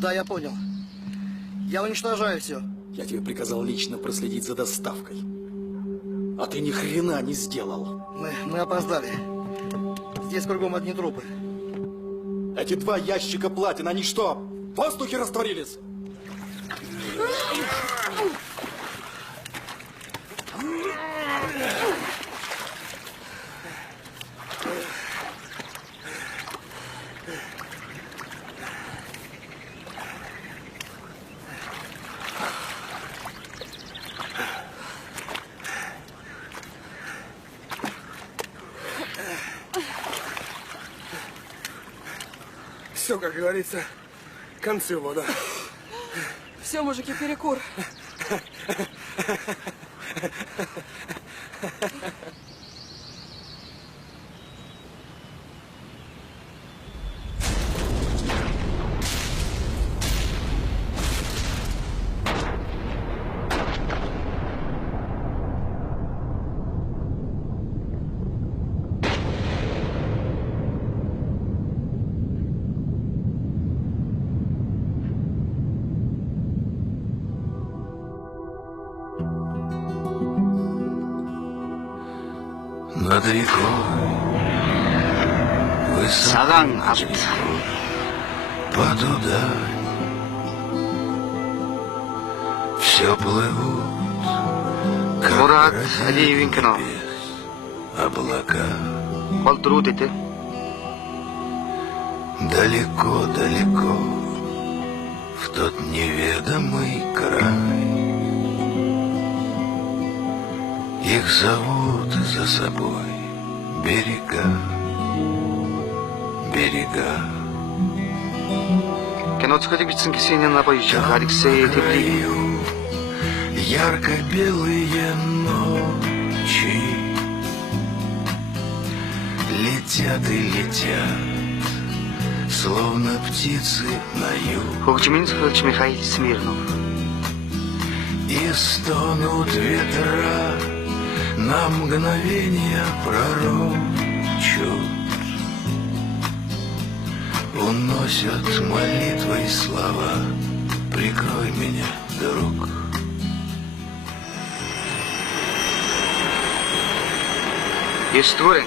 Да, я понял. Я уничтожаю все. Я тебе приказал лично проследить за доставкой. А ты ни хрена не сделал. Мы опоздали. Здесь кругом одни трупы. Эти 2 ящика платин, они что, в воздухе растворились? Все, как говорится, к концу вода. Все, мужики, перекур. Над рекой Саган алт. потуда все плывут, как Мурат родители Алиевин кино. небес, облака. Колтурут эти. Далеко-далеко в тот неведомый край. Их зовут за собой берега, берега. Киноцкая бичсэн кисийн на боёж хариксээ тэвлий. Ярко-белые ночи летят и летят, словно птицы на юг. Хөгжмийн зөвлөж Михаил Смирнов. И стонут ветра, на мгновение пророчат, уносят молитвой слова: прикрой меня, друг. История.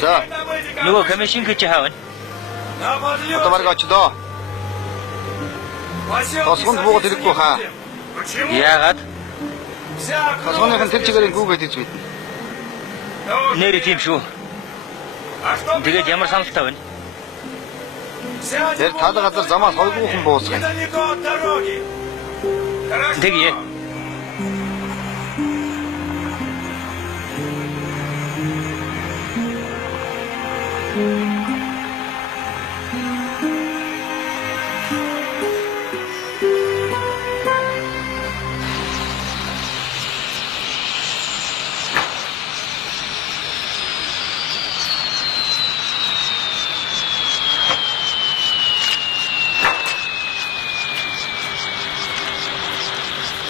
За. Нөгөө комиссийн гэж хаавна. Одоо бараг очдоо. Тосгонд буугаад ирэхгүй хаа. Яагаад? Тосгоныхын тэр чигээр гүгээд иж бид. Нэр тийм шүү. Тэгээд ямар саналтай байна? Тэр тал газар замаас хойгуухан буусгая. Тэгье.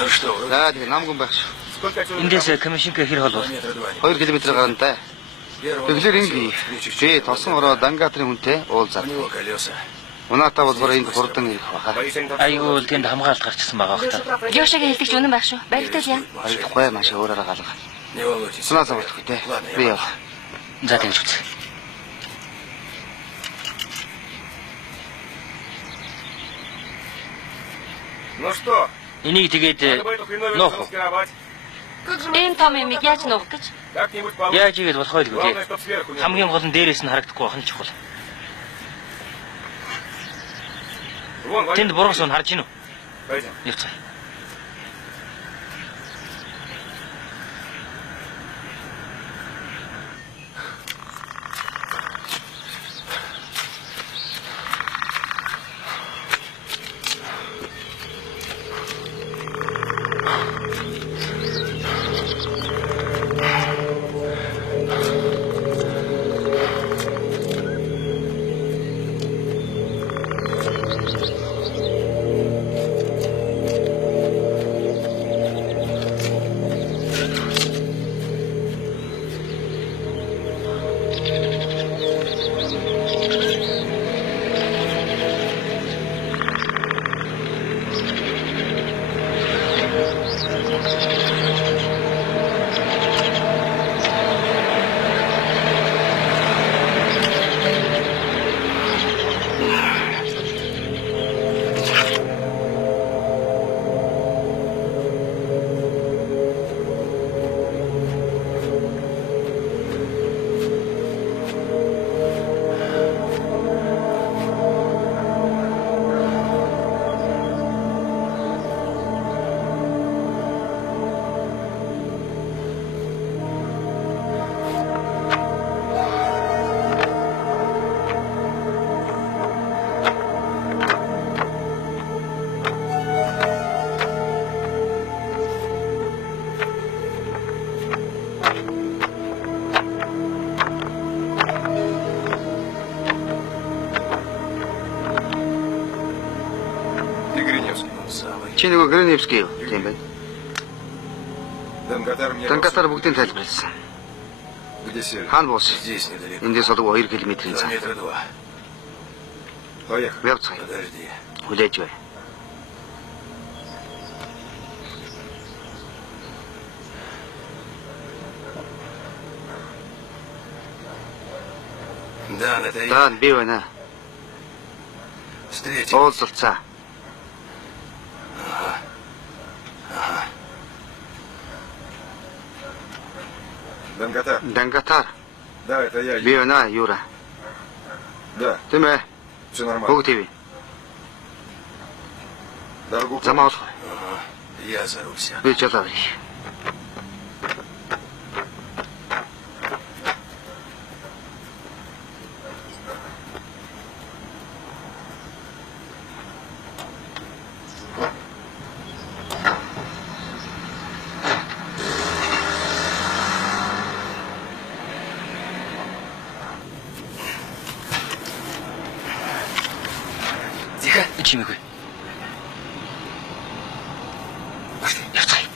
Ну что, За тэгээ намгүй байх шүү. Эндээс комиссинка хэр хол бол? 2 км гарантай. Тэгэхээр ингэ би тосон ороо Дангаатрын хүнтэй уулзаад. у него колеса. Унаатаа болбор энд хурдан ирэх баха. Айгүй л тэнд хамгаалт гарчсан байгаа бах та. Геошагийн хэлдэг ч үнэн байх шүү. Баригдал яа. Хоёрдохгүй маш өөрөөр галга. Не волнуйтесь. Сунаас авахгүй те. Би яв. За тэгж үз. Ну что, Энийг тэгээд надо бы эту хреновину нуух. замаскировать. Энэ том юм яаж нуух гэж? Как-нибудь получится. Яаж игээд болох байлгүй Главное, те. чтоб сверху не Хамгийн гол нь дээрээс нь харагдахгүй байх нь чухал. было. Вон, Тэнд бургас нь харж гинү. Пойдем. Явцгаа. Чи нөгөө Гриневский юу? Тийм байна. Дангатар бүгдийг тайлбарласан. Где север? Хаан бус. Здесь недалеко. Эндээс одоогүй 2 км-ийн цаа. Километра 2. Поехали. Явцгаая. Подожди. Хүлээж бай. Да, это я. Даан би байна. Встретим. Уулзалцаа. Дангатар. Да, это я. Би байна Юра. Да, Тийм ээ. все нормально. Бүгд тийм. Дорогу. Замаа болох. Я за руль сяду. Би ч болоо ирэх. Тихо. Чимээгүй. Пошли. Явцгаая.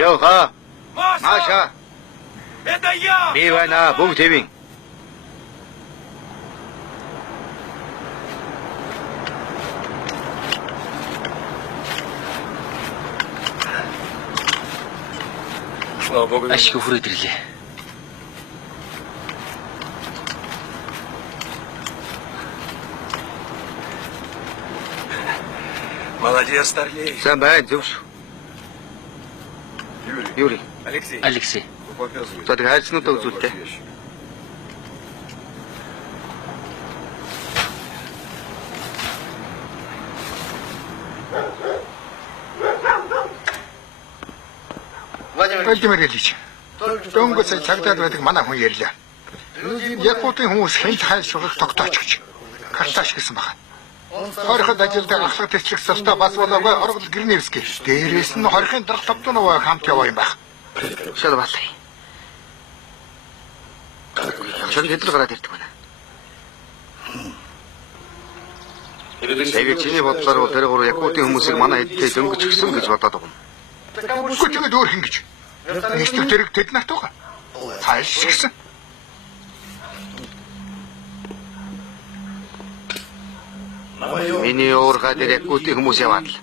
Лёха. Маша! Маша. Это я! Би байна. Бүгд тийм. Слава богу. Ашиг хүрээд ирлээ. Молодец, Старлей. Сайн байна зөв шүү. Юрий. Алексей, Алексей. вы показываете. За тэгээ хайрцнуудаа үзүүлтэй. Вещи. Владимир Ильич. Дөнгөж цагдаад байдаг манай хүн ярьлаа. Якутын хүмүүс хэнт хайл шугах тогтооч гэж. Карташ гэсэн байна. Хорход ажилдаа ахлах тэтгэх салтаа бас болоогүй Оргол Гриневский. Дээрээс нь хорхын дарга тавтанаа хамт яваа юм байна. Шал баалаа. Чон хэдэл гараад ирдэг байна. Тэгээд чиний бодлоор бол тэр гурав Якутын хүмүүсийг манай эдтэй дөнгөж гисэн гэж бодоод байна. Үгүй тэгээд өөр хин гэж. Нийслэл тэрэг тэд нарт байгаа. Хайл гэсэн. Миний уурхай дээр Якутын хүмүүс яваад л.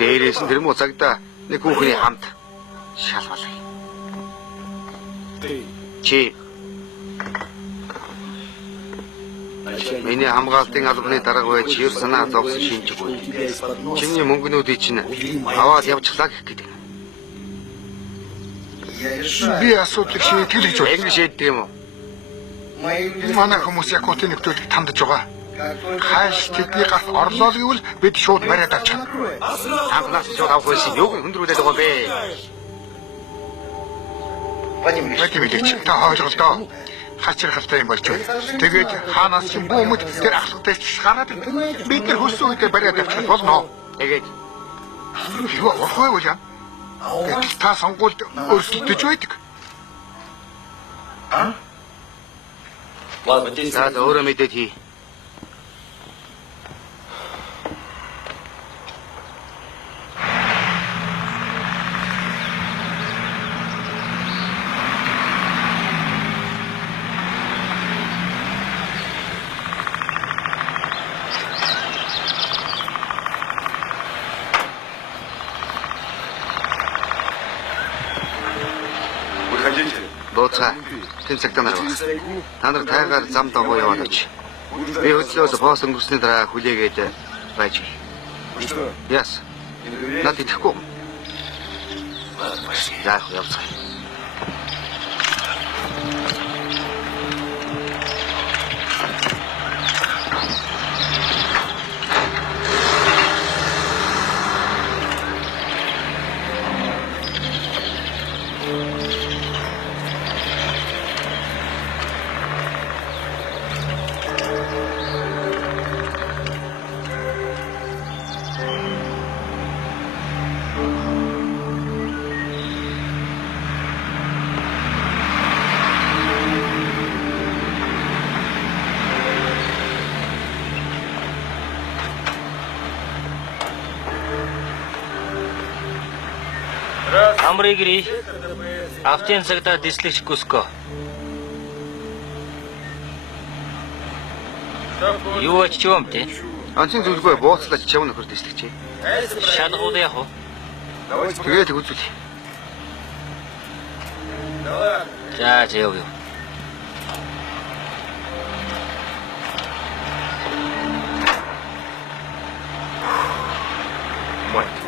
Дээрээс нь тэр муу цагдаа нэг хүүхний хамт шал баалаа. Чи миний хамгаалтын албаны дарга байж ер санаа зовсон шинжгүй. Чиний мөнгнүүдийг чинь аваад явчихлаа гэх гэдэг. Би асуудлыг шийтгэл гэж байна. Ингэ шийддэг юм уу? Манай хүмүүс Якутын нөхдөд тандж байгаа. Хайш тэдний гарт орлоо гэвэл бид шууд бариад авчих. Танхнаас шууд авах байсан юуг хөндрүүлээд байгаа бэ? Владимир Ильич та хойлголдоо хачирхалтай юм болж байна. Тэгээд хаанаас ч бүүмэд тэр ахлагтай гараад бид нар хөссөн үедээ бариад авчих болно. Тэгээд Юу орхой уу яа? Та сонгуульд өөрсөлдөж байдаг. за өөрөө мэдээд хий. Выходите. Бууцаа. Тэн цагтаа нар байна. Та нар тайгаар зам дагуу яваад оч. Би хөдлөөс пост өнгөрсний дараа хүлээгээд байж. Вы что, Яс. не доверяете? Над итгэхгүй. Ладно, пошли. Яах вэ явцгаая. Амригри. Автын цагта дислэгч Куско. Юу ч юм те. Анцын зүйлгүй бууцлаач чав нөхөр дэслэгчээ. Шалгууд яах вэ? Тэгээд үзүүл. За заяа юу.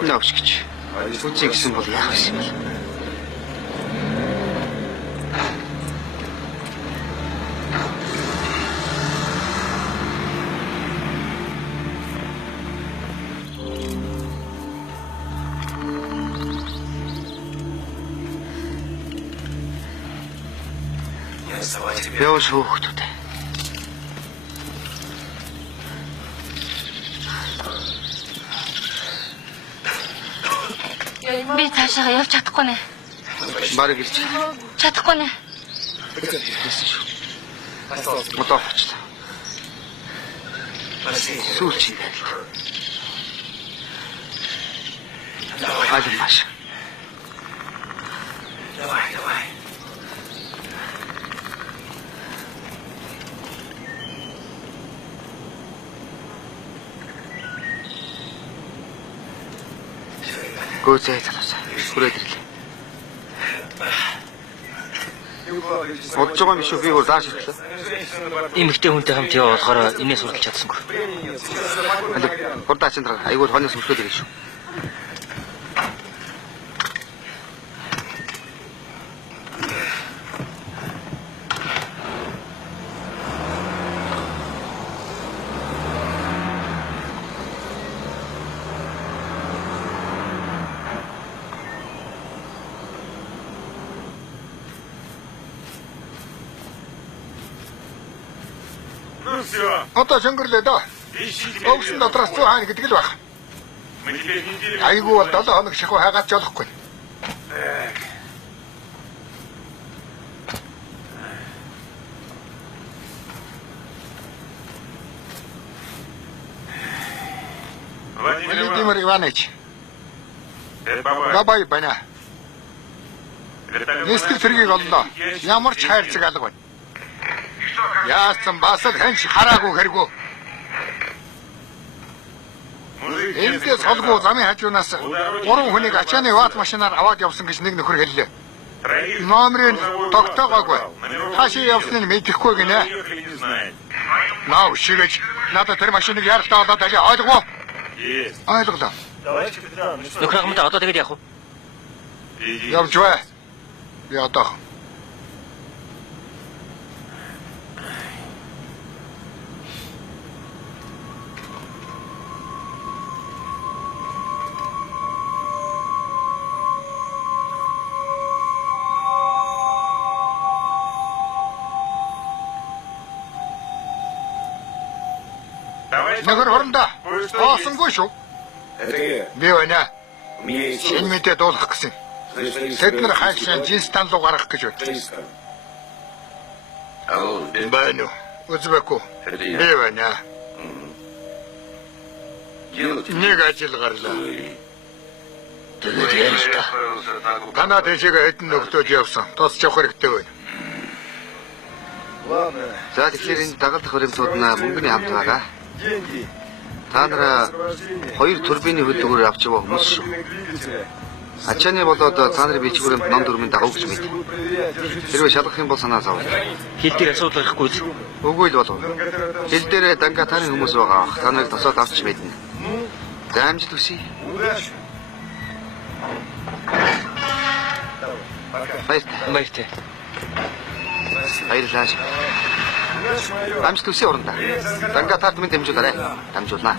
Навч гэж. Үзье гэсэн бол яах вэ? Явж хөөхтүүд. Би цаашаа явж чадахгүй нэ. Бараг ирж. Чадахгүй нэ. Мотор хочлоо. Сүүлчийн. Хаад маш. Гүцээ залуусаа. Хүрээд ирлээ. Бодж байгаа юм шүү би өөр зааш ирлээ. Эмэгтэй хүнтэй хамт яваа болохоор энэс хүрдэл чадсангүй. Хурдаач энэ айгуул хоньос мөшлөөд ирэх шүү. Одоо шөнгөрлөө дөө. Өгсөн дотроос 100 хаана гэдэг л байх. Айгуу бол 7 хоног шахуу хайгаад ч болохгүй. Владимир Иванович. Бабай байна. Нэстэг цэргийг оллоо. Ямар ч хайрцаг алга байна. Яасан бас л хэнч хараагүй хэрэггүй. Эндээс холгүй замын хажуунаас 3 хүнийг ачааны ват машинаар аваад явсан гэж нэг нөхөр хэллээ. Номерыг тогтоогоогүй. Хаашаа явсныг мэдэхгүй гинэ. Наа шигэж надад тэр машиныг яралтаа олоод аль ойлгов. Ойлголоо. Нөхөр хамт одоо тэгээд яах вэ? Явж бай. Би одоо Нагар хоронда. Оосонгүй шүү. Би байна. Шинэ мэдээ дуулах гэсэн. Тэд нар хайшаа жинс танлуу гаргах гэж байна. Байна. Үзбэхгүй. Би байна. Нэг ажил гарлаа. Тэгээд яаж та? Танаа дэшигээ хэдэн нөхдөж явсан. Тос явах хэрэгтэй байна. За тэгэхээр энэ дагалдах баримтууд нь мөнгөний хамт байгаа. Та нараа 2 турбины хөдөлгөөр авч яваа хүмүүс шүү. Ачааны болоод та нарын бичгүүрэнд ном дөрмийн дагав гэж мэд. Хэрвээ шалгах юм бол санаа зов. Хил дээр асуудал гарахгүй үз. Үгүй л болов. Хил дээр дангатаны хүмүүс байгаа. Та нарыг тосоод авч мэднэ. За амжилт хүсье. Баяртай. Баярлалаа. Амжилт хүсье уранда. Дангатарт минь дэмжүүлээрэй. Дамжуулнаа.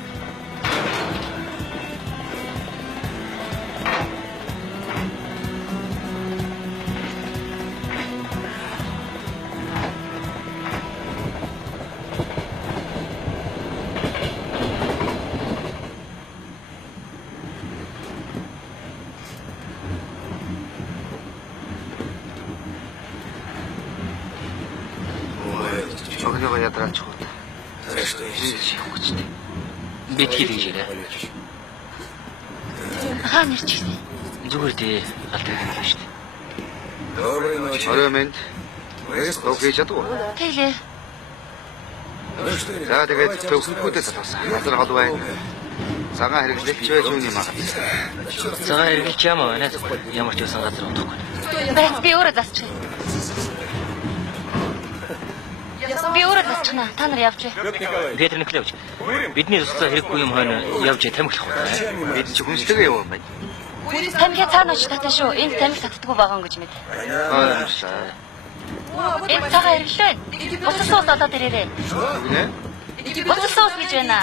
Огнёго ядраач хот. Бид хийх гэж байна. Хаана ирж байна? Зүгээр дээ алдаг юм шүү дээ. Доброй ночи. Орой минь. Окей чадгүй. Тэглээ. Ну что, За тэгээд төвхнүүдээ залуусан. Газар хол байна. Цагаан хэрэглэгч байж үний магад. Цагаан хэрэглэж ямаа байна. Ямар ч байсан газар унтахгүй. Байц би өөрөө засчих. Би өөрөө засчихна. Та нар явж. Петр Николаевич, бидний туслах хэрэггүй юм хойно явж тамхилах байна. Бид ч хүнстэйгээ яваа байна. Тамхи цаана очиж татсан шүү. Энд тамхи татдаггүй байгаа юм гэж мэд. Ойлгомжлоо. Энд цагаан хэрэглээ. Бусад суус олоод ирээрэй. Гинэ? Бусад суус гэж байна.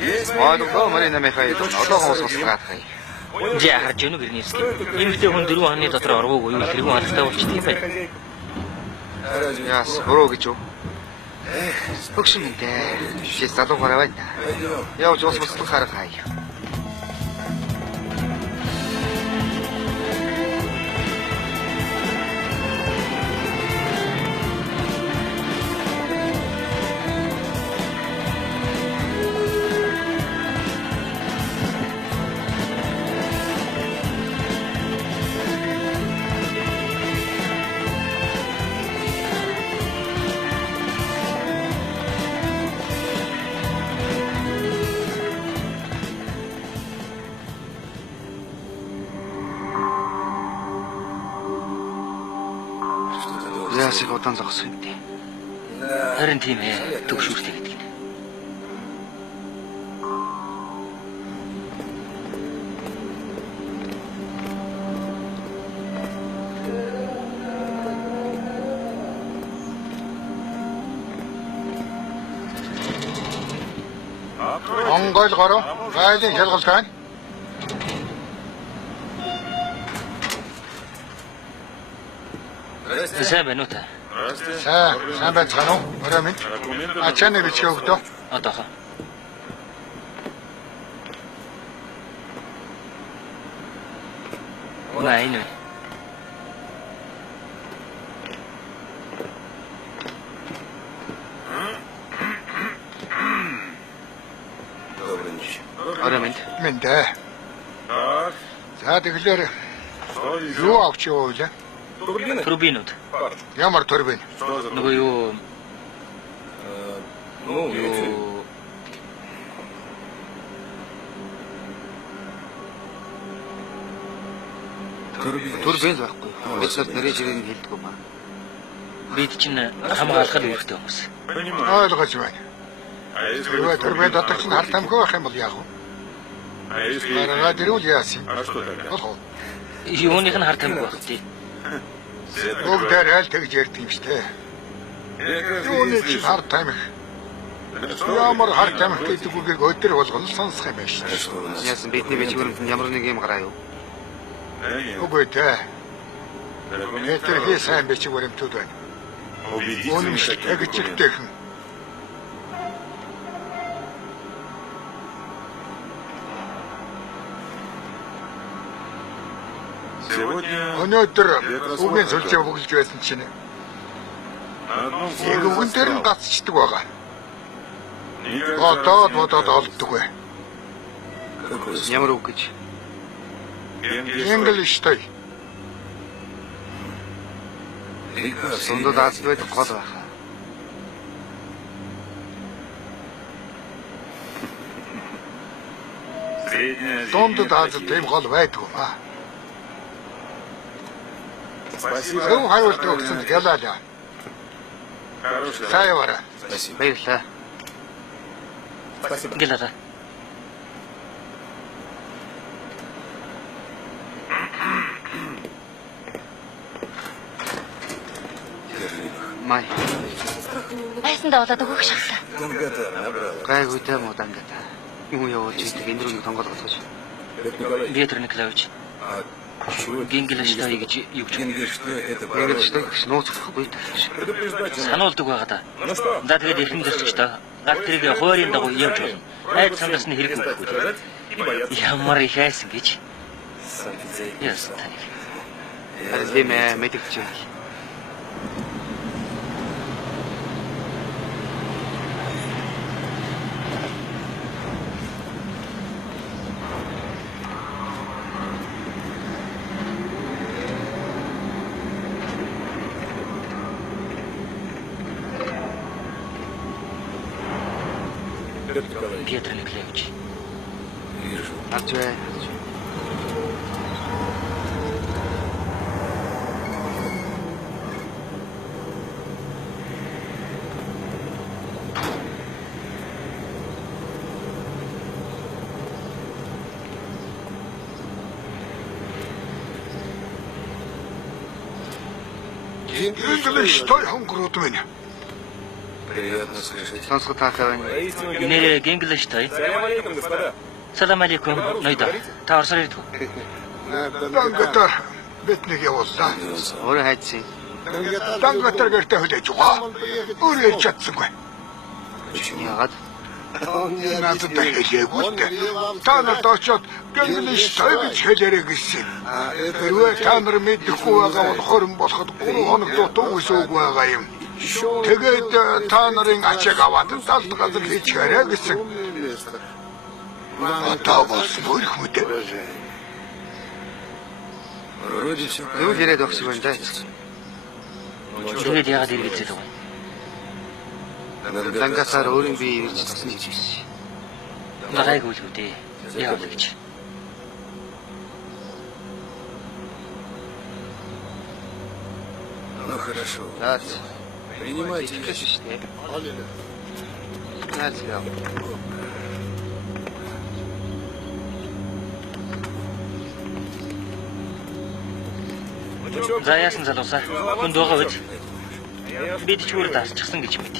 Ойлгоо Марина Михайловна одоохон ус усгаад хай. Жаа харж өгнө гэрнээс. Эмэгтэй хүн 4 хоног дотор оргоогүй юу тэргүй хангатай болчихсон юм байна. Яас өрөө гэж юу? Өгшин мэдээ. Чи залуугаараа байна. Явж ус муслах харах хай. Яас их удаан зогсох юм бэ? Харин тийм ээ. Төгшүүртэй гэдэг нь. Монгол гороо гайлын шалгалт байна. Сайн байна уу та? Сайн байцгаана уу? Орой минь. Ачааны бичиг өгдөө. Одоохоо. Найн. доброй ночи. Орой минь. Мэндэ. За тэгэхээр юу авч яваа вэ? Турбинууд. Ямар турбин? Нөгөө юу Ну, юу Турбин байхгүй. Бид нар нэрээ жирийн хэлдэг юм аа. бид чинь хамгаалахад үүрэгтэй хүмүүс. Ойлгож байна. Тэрвээ турбин дотор чинь хар тамхи байх юм бол яах вэ? Маргаа дэрүүл яасан. Болох. Юуных нь хар тамхи байх тий. Бүгдээр аль тэгж ярьдаг юм штэ. Юуны чи хар тамхи. Ямар хар тамхи гэдэг үгийг өдөр болгоно сонсох юм байна штэ. Яасан бидний бичгүүрэнд ямар нэг юм гараа юу? Үгүй дээ. Тэрхий сайн бичиг баримтууд байна. Үнэмшилтэй гिचгтэйхэн. Өнөөдөр үгийн сүлжээ бүгэлж байсан чинь яг үгэн дээр нь гацчдаг байгаа. Бодоод олддог бай. Ямар үг гэж? Englishтэй. Сундад аз байдаг гол байхаа. Дундад аз тийм гол байдаг юм аа. Зөв хариулт өгсөн ялаалаа. Сайн яваарай. Баярлалаа. Гэлээ. Май. Айсандаа болоод өгөх шатлаа. Гайгүй дээ мудаан гэдэг. Юу явуулж идэг энэ рүү тонгол болгож. Петр Николаевич. Гингэлэштэй гэж юу гэж Ингээд ч тэгш нууцхгүй дээ. сануулдаг байгаа да. За тэгээд эрхэм зэрчж та. Гал тэрийг хойрын дагуу явж болно. Айд сандас нь хэрэг үгүй. Ямар их айсан гэж. Яс тань. Харин тийм ээ мэдэгч юм. Петр Николаевич. Вижу. Авч бай. English той хонгорууд байна. Приятно слышать. Сонсгол таахаа байна. Нэрээ Генглиштай. Салам алейкум. Ноёдо. Та орсоор ирдэг. Дангатар битнийг явууллаа. Өөрөө хайцсан. Дангатар гэртээ хүлээж байгаа. Өөрөө ирж чадсангүй. Яагаад? Надад хэлээгүй. Та нарт очоод English той гэж хэлээрэй гэсэн. Хэрвээ та нар мэдэхгүй байгаа бол хорин болоход 3 хоног дутуу үсээг байгаа юм. Тэгээд та нарын ачааг аваад талд газар хийчихээрэй гэсэн. Одоо болсон үерх мэдээ. Вроде все. Юу яриад өгч байна даа. Тэгээд яагаад иргэцэл вэ? Дангасаар өөрийн бие ирж тасна гэж хэлсэн. Багайгүй л үү дээ. Яавал гэж. Ну хорошо. Наац. Принимайте. Хэлсэн шүү дээ. Наац яа. За яасан залуусаа. Хүнд байгаа үед бид ч өөр дасчихсан гэж мэд.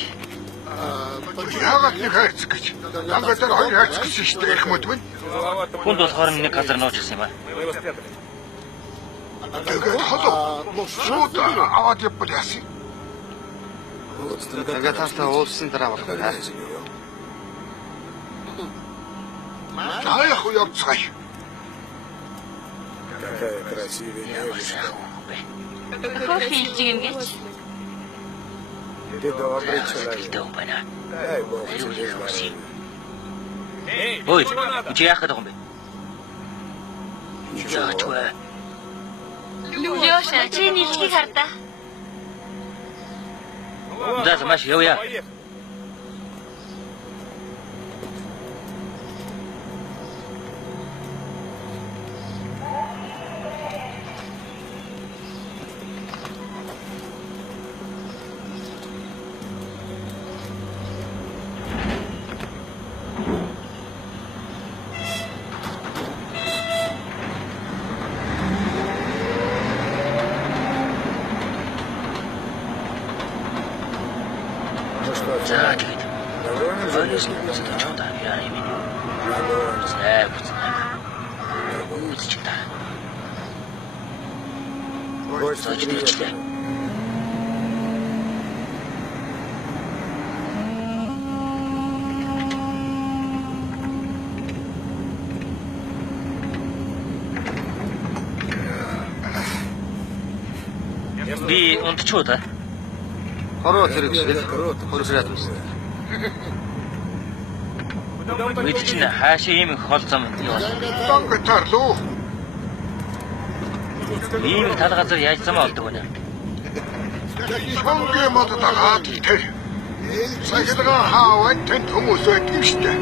Яагаад нэг хайц гэж? Дангатар хоёр хайц гэсэн шүү дээ. Их мэд байна. Хүнд болохоор нэг газар нуучихсан юм аа. Тэгээд холоо. Шууд аваад явбал яасан. Ингээд таастаа уулсан дараа болох байна. За яг уу явцгаая. Какая красивая девушка. Кофе хийж гин гэж. Ты добрый человек. Гэлтэй юм байна. Дай Бог Юу тебе яах вэ? здоровья. Ой, чи яах гэдэг юм бэ? Заач. Лёша, чи нийлхийг хардаа. За маш явъя. Ну что, За тэгээд довольно же? Ойлсон үзэж чудаа яа юм бэ? Зай буцаа. Үзэж та. Больше Зооч дийчлээ. Би унтчихоо та. Хороо зэрэгсэл хөрсрээд байна. Бид чинь хаашаа ийм их хол зам юу бол. Дангатар лөө. Ийм их тал газар яаж замаа олдог вэ? Сонгэ мод тагаад тэр. Сахилга хаавад тэнд хүмүүс байдаг юм шүү дээ.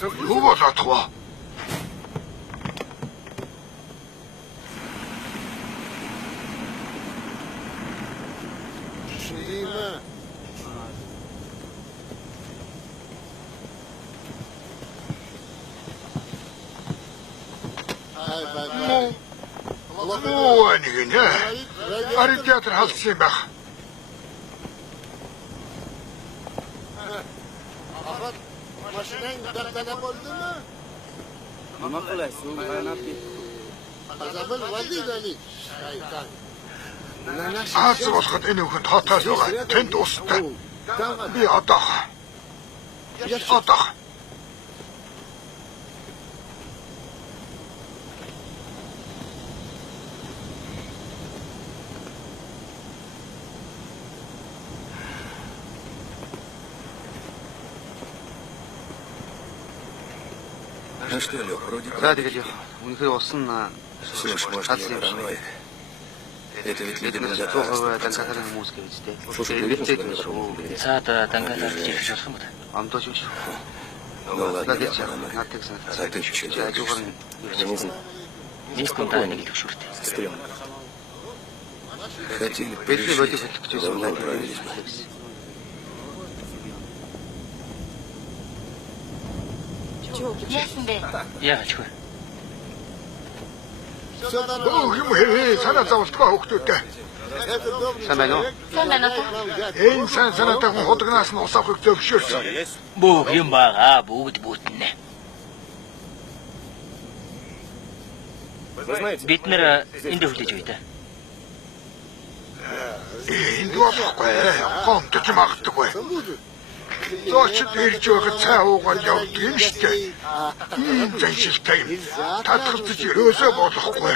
Юу болоод хаа? Оо нэг нэ. Ари театр халсан байх. Аз болоход энэ хүн хотоос байгаа. Тэнд устдаа. Би одоо. Ну что, Лех, вроде За тэгээд үнэхээр усан слушай, может, шатсан я юм шиг. параноик. Это ведь Бид нар 100% дангатарын хүмүүс гэж дээ. Тэгээд юм шүү. Цаад дангатаар хийж болох юм байна. Амдууч юм шүү. Ну ладно, Тэгээд я параноик. наад тэгсэн. А ты чё? Ажуугаар нь Я не знаю. Диск унтаа нэг л өгшүртэй. Стрёмно. Хотели бидний бодит пришить, хөтлөх гэсэн давно юм отправились. байна. Чего кричишь? Яасан бэ? Яагаад вэ? Бог юм хээ санаа зовлтгоо хөвгтөөтэй. Сайн байна уу? Сайн байна уу? Энэ санаатай хүн худагнаас нь ус авахыг зөвшөөрсөн. Бөөх юм байгаа бүгд бүтнэ. Бид нэр энд хүлээж бай та. Энд болохгүй. Гомдож магадгүй. Зоочд ирж байхад цай уугаад явдаг юм шүү дээ. Ийм заншилтай юм. Татгалзаж өрөөсөө болохгүй.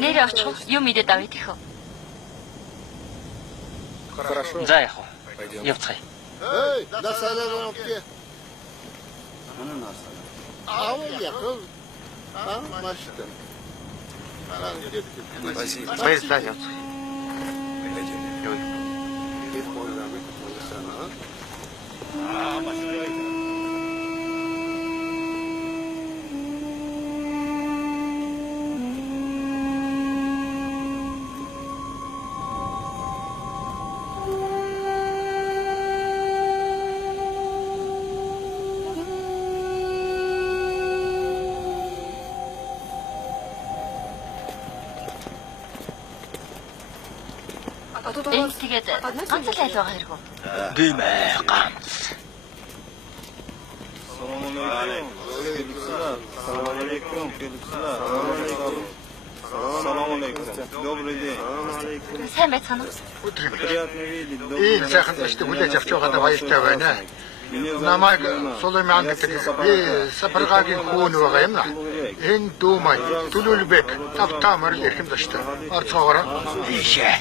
Нэр очих юм идэд авъя тэхүү. За яах вэ? Явцгаая. Спасибо. Баярлалаа явц. Пойдем. А тут у Энд вас тэгээд одна ганц л семья? айл байгаа хэрэг үү? Дэмэ ганц. Сайн байцгаана уу? Ийм сайхан төстэй хүлээж авч байгаадаа баяртай байна. Намайг Сулайман гэдэг би Сапаргагийн хүүн байгаа юм. Энэ дүү маань Түлүүлбек тавтамар ирхэм даштай. Орцоогоор Ийшээ.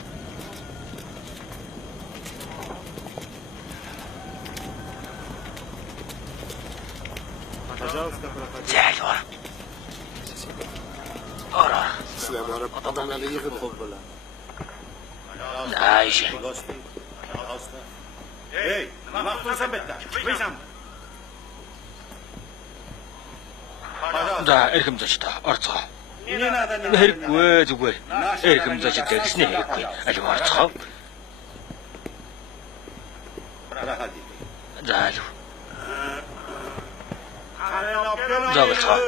Зайлвар. Ора. Айшээ. За, эрхэм зочдоо орцгоо. Хэрэггүй зүгээр. Эрхэм зочд гэсэн хэрэггүй. Алив орцгоо. За, алив. За, болцгоо.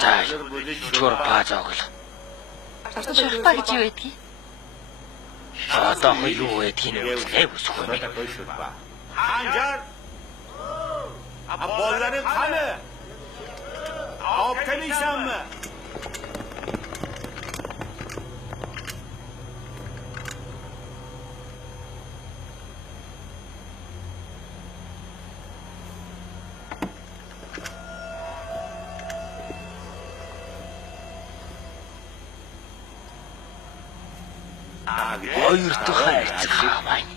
За, чур паажаагл. Шурпа гэж юу байдгийг? Одоо юу байдгийг нэг үсэхгүй юм. Hancar! Bolların kanı! Optimism mı? Хоёр дахь хайрцаг хамаань.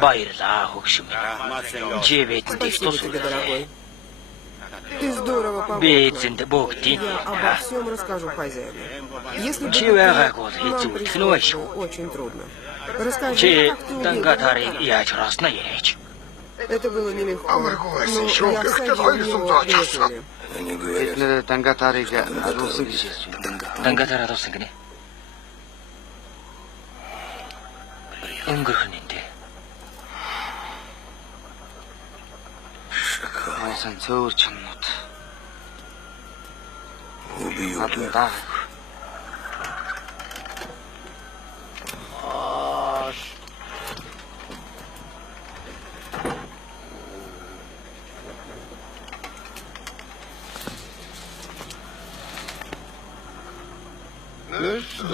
Баярлаа хөгшим. Чи бидэнд Спасибо тебе, дорогой. Ты здорово помог. Бидэнд бүгдийн Я обо всем расскажу хозяину. Если бы Чи байгааг бол к нам хэцүү тэнэ байж. пришло, очень трудно. Расскажи, Чи как ты убил дангатарыг Богдана? яаж раснаа яриач. Это было нелегко. Амаргүй байсан Но шүү. я Гэхдээ всадил хоёр в сум него зоочихсон. две пули. Они Бид говорят, нэр дангатарыг алуулсан гэж хэлж байна. Дангатар алуулсан гинэ. Өнгөрөх нь дээ. Маясан цөөр чамнууд. убьют. Надан даа.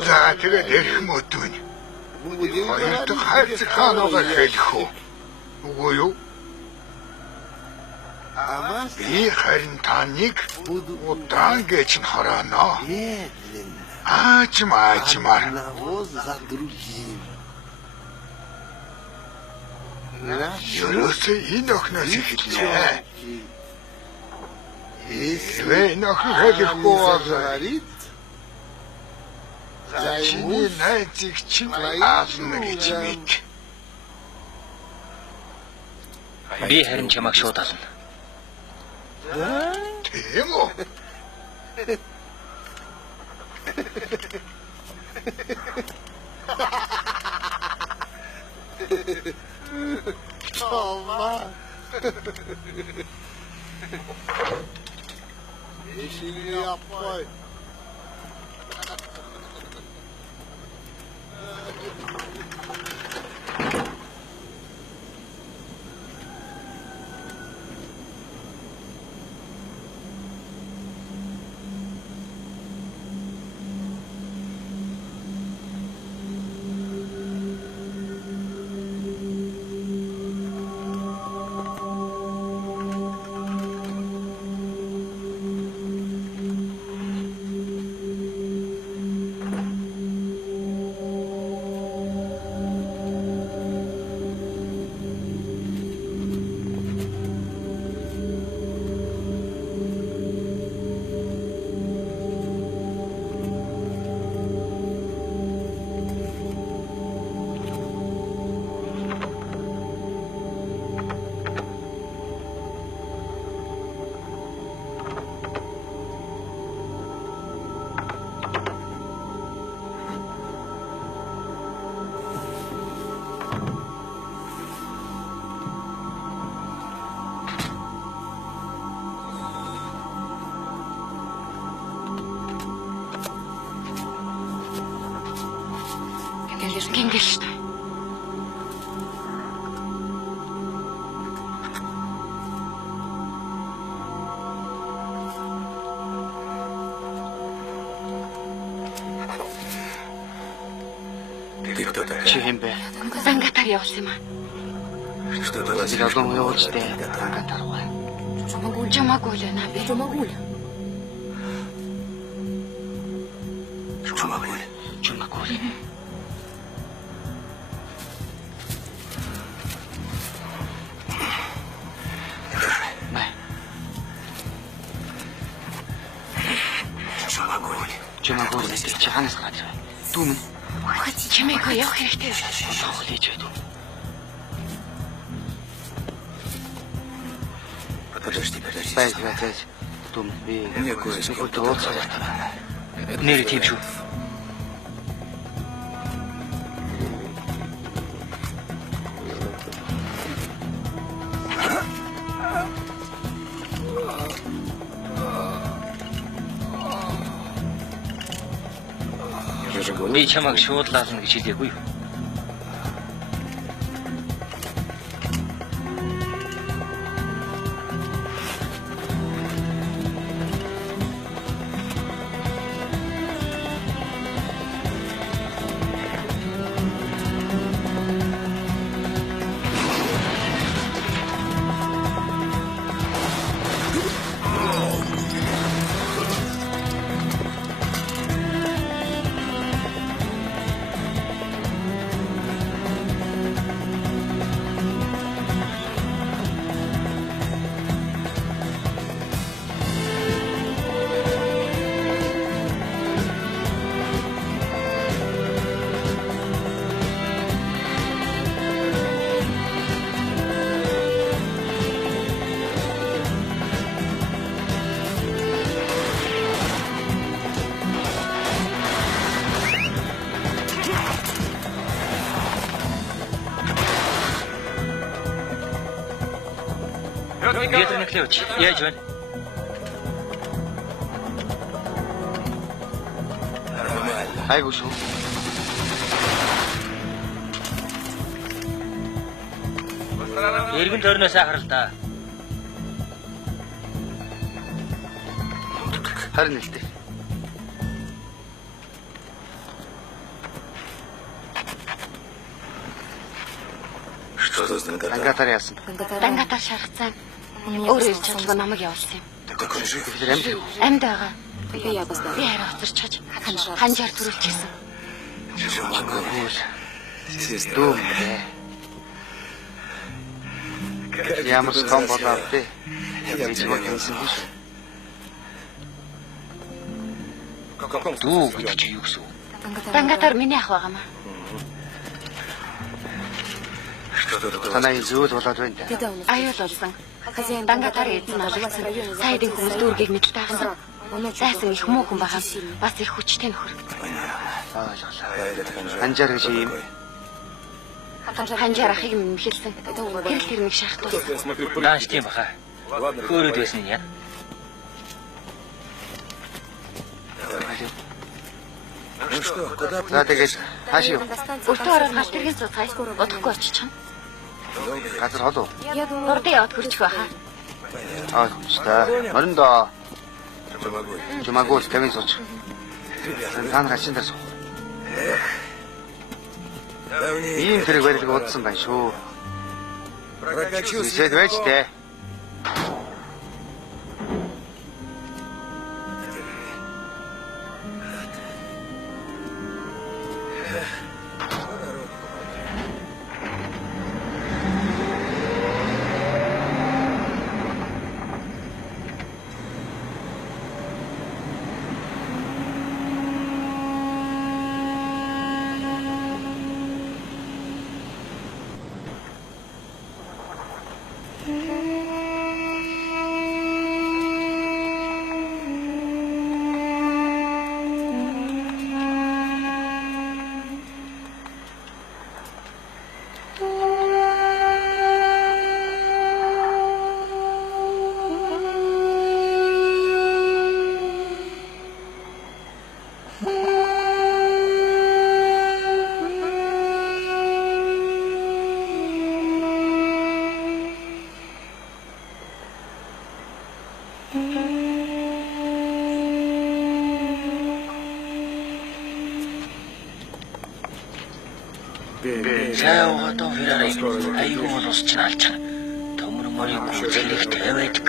За тэгээд эрх мөдвэн. Хоёр дахь хайрцаг хаанаагаар хэлэх үү? Үгүй юу? Би харин таныг удаан гэж нь хорооно. Аажмаар. Ерөөсөө энэ охноос эхэллээ. Энэ охин хэлэхгүй бол чиний найзыг чинь аална гэж мэд. Би харин чамайг шууд ална. Тийм үү? Гингэл шүү дээ. Чи хэм бэ? Зангатаар явуулсан юм аа. Зилгон явуулжтэй. Зангатаар гоо. Чамаагүй л байна би. Чумагуля. Чумаггүй. Чумаггүй чи ханаас гарч байна? Дүүмэн. Хөөц чимээг явах хэрэгтэй. Авах хийж байд. Байж. Дүүмэн би нэр тийм шүү. Би чамайг шууд лаална гэж хэлээгүй юу? Ветреный ключ. Яаж байна? Айгуу шүү. Иргэн тойрноос харал та. Харин л дээ. Дангатаар яасан. Дангатаар шаргацсан. Өөрөө ирж чадлаа намайг явуулсан юм. Тэгэхээр амьд Амьд байгаа. Би хараа уцарчиж ханжаар төрүүлчихсэн. дүүм. Ямар скам болоо бэ? Яаж хийсэн биш. Дүү гэж чи юу гэсэн үг? Дангатаар миний ах байгаа маа. Танай зүйл болоод байна. Аюул болсон. Дангатаар эзэн алгацсан. Сайдын хүмүүс дүүргийг мэдлээ таагсан. Зайсан их муу хүн байгаа. Бас их хүчтэй нөхөр. Ойлголоо. Ханжаар гэж юм. Ханжаар ахыг мэмхэлсэн. Гэрэл тэрмийг шахтуулсан. Дааш тийм баха. Хөөрөд байсан юм яа. За тэгээд хааш юу? Өртөө ороод галт тэргийн цуцгай удахгүй очиж чана. Газар холоо. Урдын яваад хөрчих байхаа. Та мориндоо. Жумагуул тавин сууч. Таан хачин дээр суух. Ийм тэрэг барилга удсан байна шүү. Сэд байж тээ. Заяа одоо хэрэг аюул болос чинь алж байгаа. Төмөр морийг гүйлэхтэй байдаг.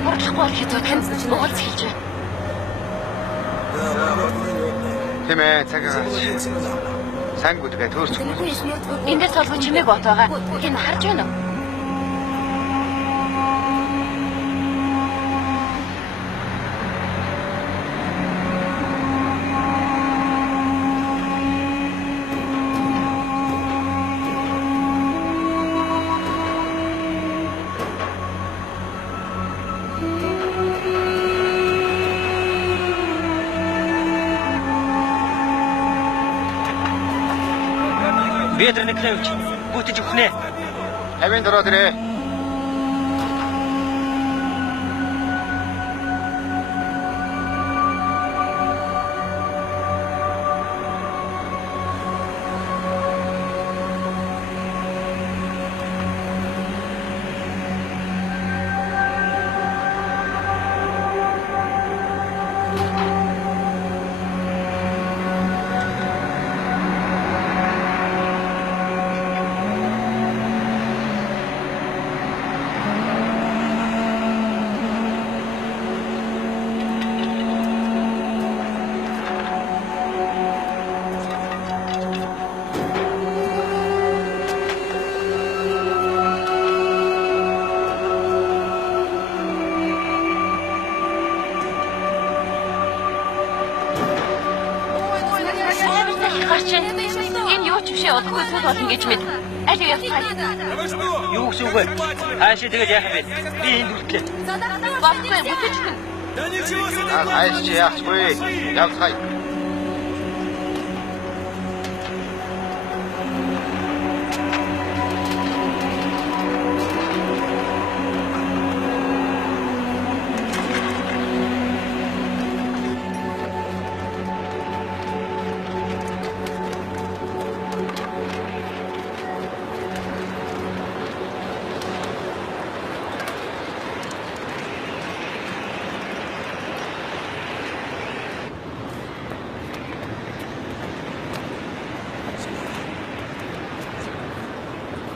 Бодлохгүй хэзээ тань уулз хэлж байна. Тэмээ цагаа. Сан гүдгээ төрч. Эндээс олгоо чимээг бот байгаа. Гин харж байна уу? Ветер Николаевич, будьте ухнэ. Тавин дөрөв дэрэ. Энэ юу ч бишээ удахгүй зүйл болно гэж мэд. Аль юу яцгаая. Юу гэсэн үг вэ? Хаашаа тэгэл яах вэ? Би энд үлдлээ. Баггүй бүтэжгүй. Да ничего себе! Хайч яахчгүй. Явцгаая.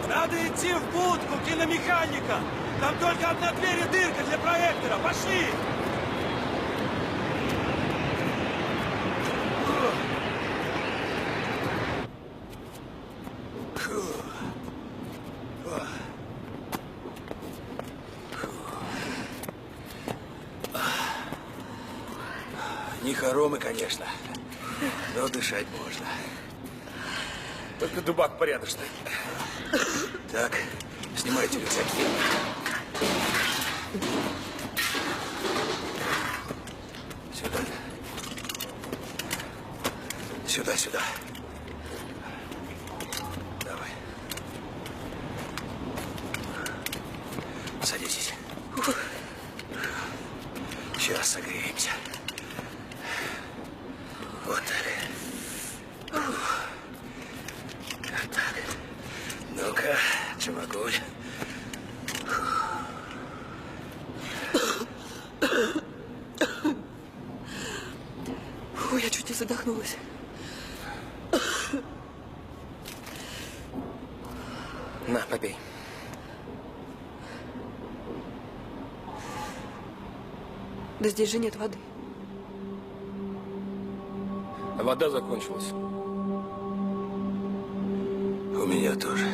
Надо идти в будку киномеханика. Там только одна дверь и дырка для проектора. Пошли! Не хоромы, конечно, но дышать можно. Только дубак порядочный. Так, снимайте рюкзаки. Сюда. Сюда, сюда. Давай. Садитесь. Сейчас согреемся. Вот так. Вот так. Ну-ка, Чумакуль. Фу, я чуть не задохнулась. На, попей. Да здесь же нет воды. Вода закончилась. У меня тоже.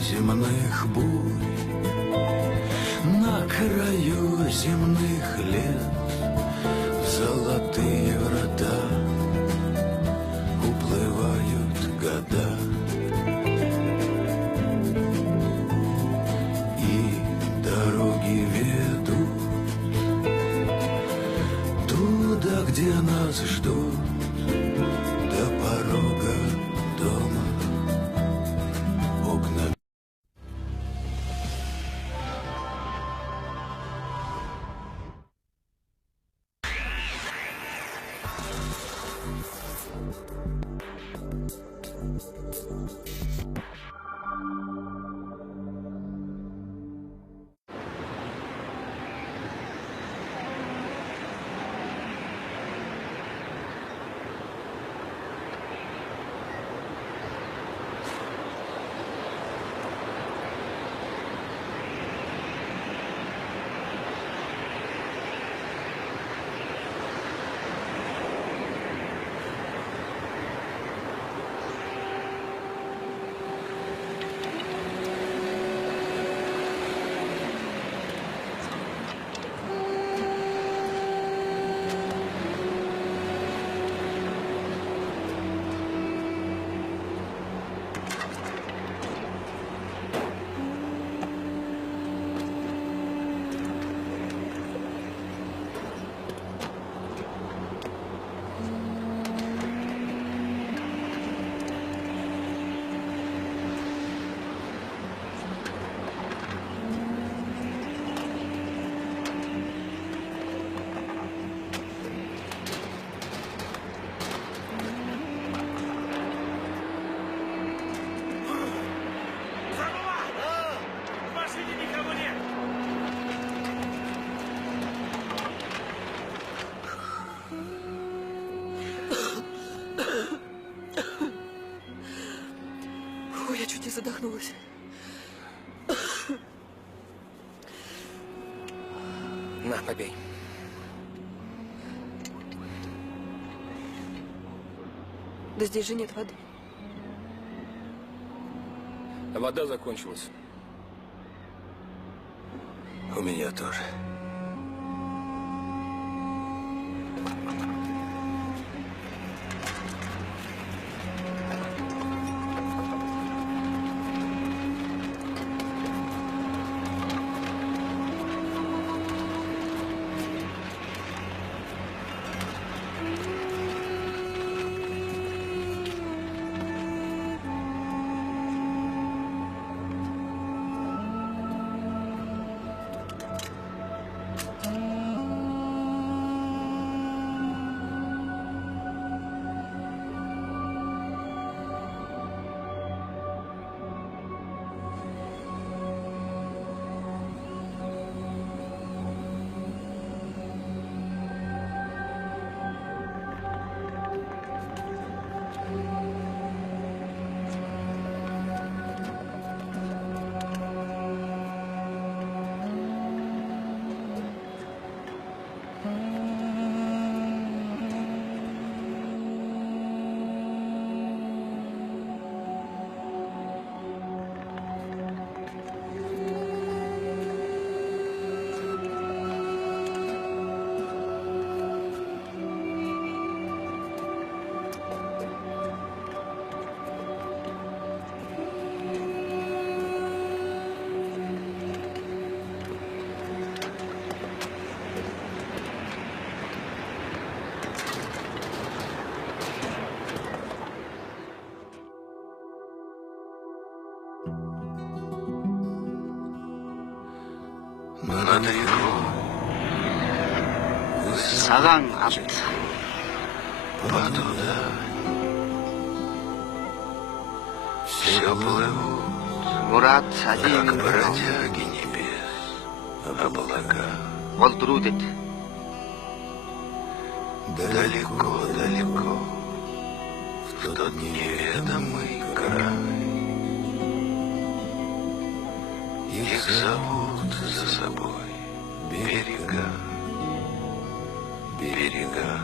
Земных бурь, на краю земных лет, в золотые врата уплывают года, и дороги ведут туда, где нас ждут На, попей. Да здесь же нет воды. Вода закончилась. У меня тоже. Над рекой Саган амт. потуда все плывут, Мурат как один бродяги небес, облака. Волдрудит. Далеко-далеко, в тот неведомый край. Их зовут за собой берега, берега.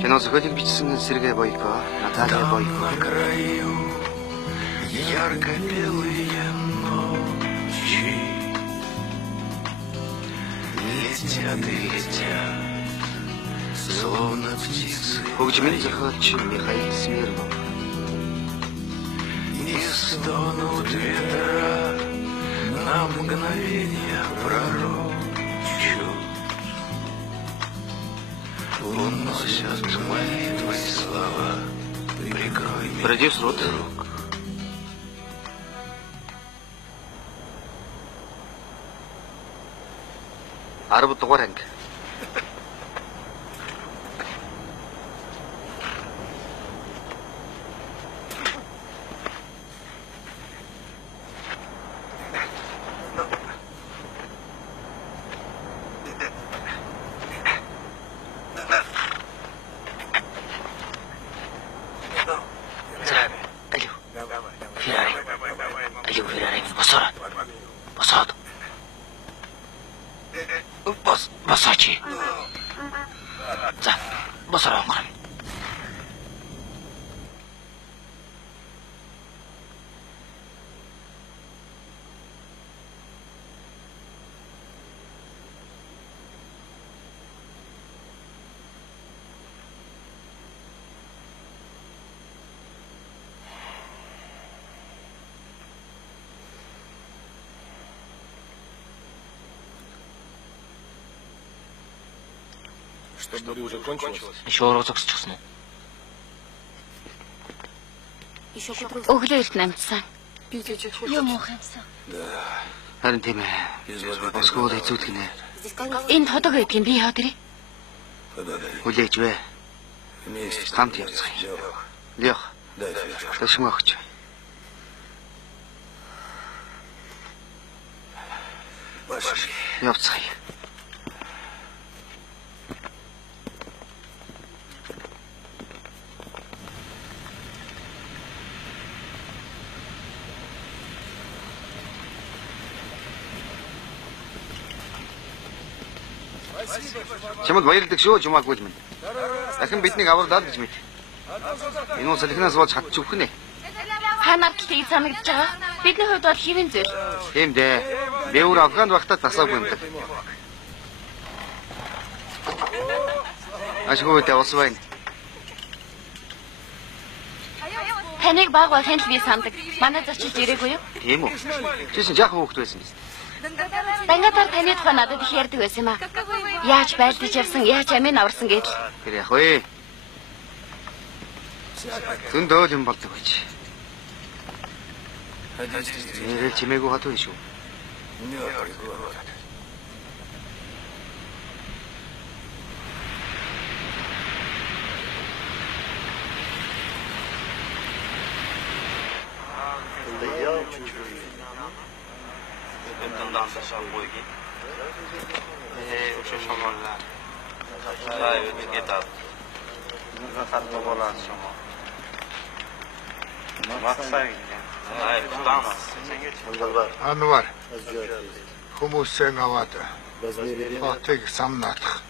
Кино заходит бичсэн Сергей Бойко, Наталья Там Бойко. на краю ярко-белые ночи летят и летят, словно птицы. Хөгжмийн зохиолч Михаил Смирнов. И стонут ветра на мгновение пророчат, уносят молитвы слова. Прикрой меня, Продюсер Рот. друг. Араб дугаар анги. Алиу Феррари, босоод. Босооч. За, босоо онгор. Что, буря уже кончилась? Еще урок зогсчихсан уу? Өглөө эрт намжсан. Пить очень Юм хочется. уу хамсан. Харин тийм ээ. Без воды Босгоо хэцүүлэх нэ. Энэ тодог гэдгийг би яа тэрий? подари. Хүлээж вэ. Вместе Хамт явцгаая. Лёх, Дай фляжку. ташмаа өгч. Пошли. Явцгаая. Чамд баярлдаг шүү жумаагүй минь. Дахин биднийг авралаа гэж мэд. Энэ ус салхинаас болж хатч өгөх нэ. Ханаад л тийг санагдаж байгаа. Бидний хувьд бол хэвэн зүйл. Тийм дээ. Би өөр Афганд багтаа тасаагүй юм даа. Ашгүй дээ ус байна. Таныг баг бол тань л би сандаг. Манай зочилж ирээгүй юу? Тийм үү? Чи чинь жаахан хөөхт байсан биз? Дангатаар таны тухай надад их ярьдаг байсан юм аа. Яаж байлдаж явсан, яаж амийн аварсан гэдэл. Тэр яг вэ. Зөндөөл юм болдог байж. Нэрэл чимээгүй хатуу шүү. Анвар. Хүмүүсээ аваад хотыг самнаадах.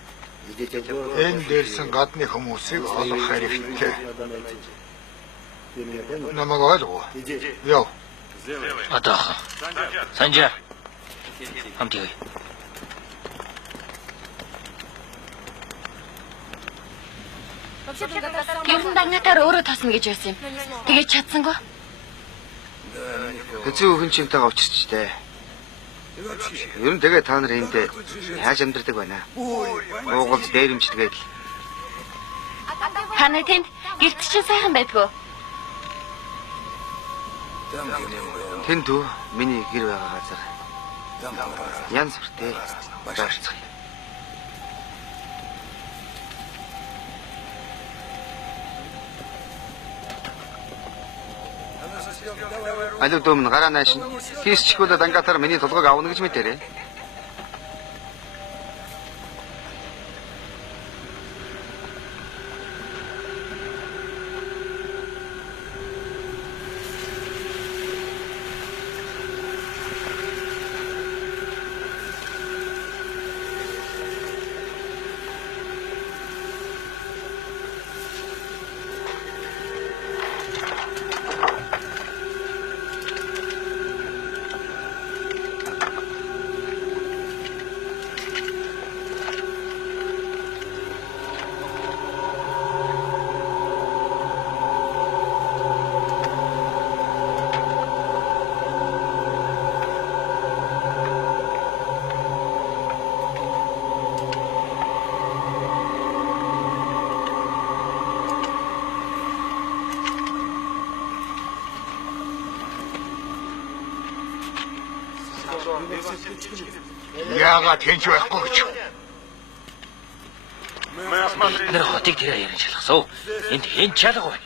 Энэ дээрсэн гадны хүмүүсийг олох хэрэгтэй. Намайг ойлгоо. Яв. Одоо. Санжаа. Хамт явъя. Гэрэн дангатаар өөрөө тосно гэж байсан юм. Тэгээд чадсангүй. Хэцүү өхөн чимтэйгээ учирч дээ. Ер нь тэгээ та нар энд яаж амьдардаг байна? Уугалж дээрэмчдгээд л. Таны тэнд гэрт чинь сайхан байдгүй. Тэнд үү миний гэр байгаа газар. Янз бүртэй байрцах. Алуу дөмн гараа наашин. Хийсчихвэл дангатаар миний толгойг авна гэж мэдэрээ. Яагаад хинч байхгүй гэж. Нэр хотыг тэрэ ярин шалгасан. Энд хэн чалга вэ?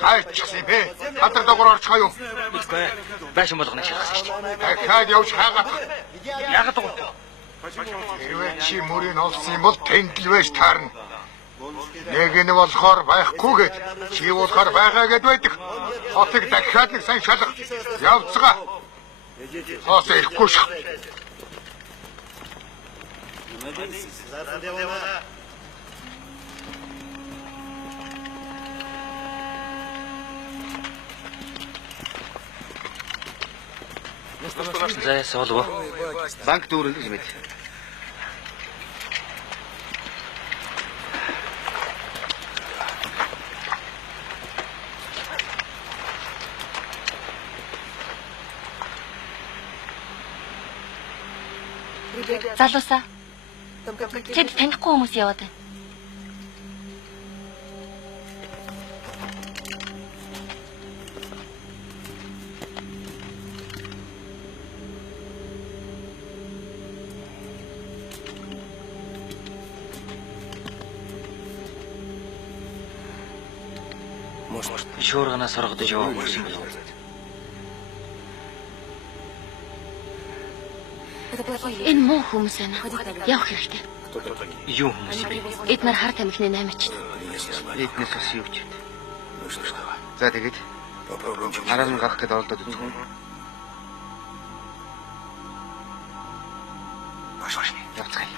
Хайчихсан бэ? Хатар дагуур орчихоо юу? Үгүй. Байшин болгоно шалгасан шүү дээ. Дахиад явж хаагаад. Яагаад вэ? Хэрвээ чи мөрийг олсон юм бол тэнд л байж таарна. Нэг нь болохоор байхгүй гэд. Чи болохоор байгаа гэд байдаг. Хотыг дахиад нэг сайн шалга. Явцгаа. Хос ихгүй шүү. За солов. Банк дүүрэн гэж мэд. Залуусаа. Тэд танихгүй хүмүүс яваад байна. Шуурганаас оргодож яваагүй юм болов уу? Энэ муу хүмүүс байна. Явах хэрэгтэй. Юу хүмүүс бэ? Эднэр хар тамхины 8 ч. Эднээс бас юу ч. За тэгээд араа нь гарах гэдээ оролдоод үзэх юм. Явцгаая.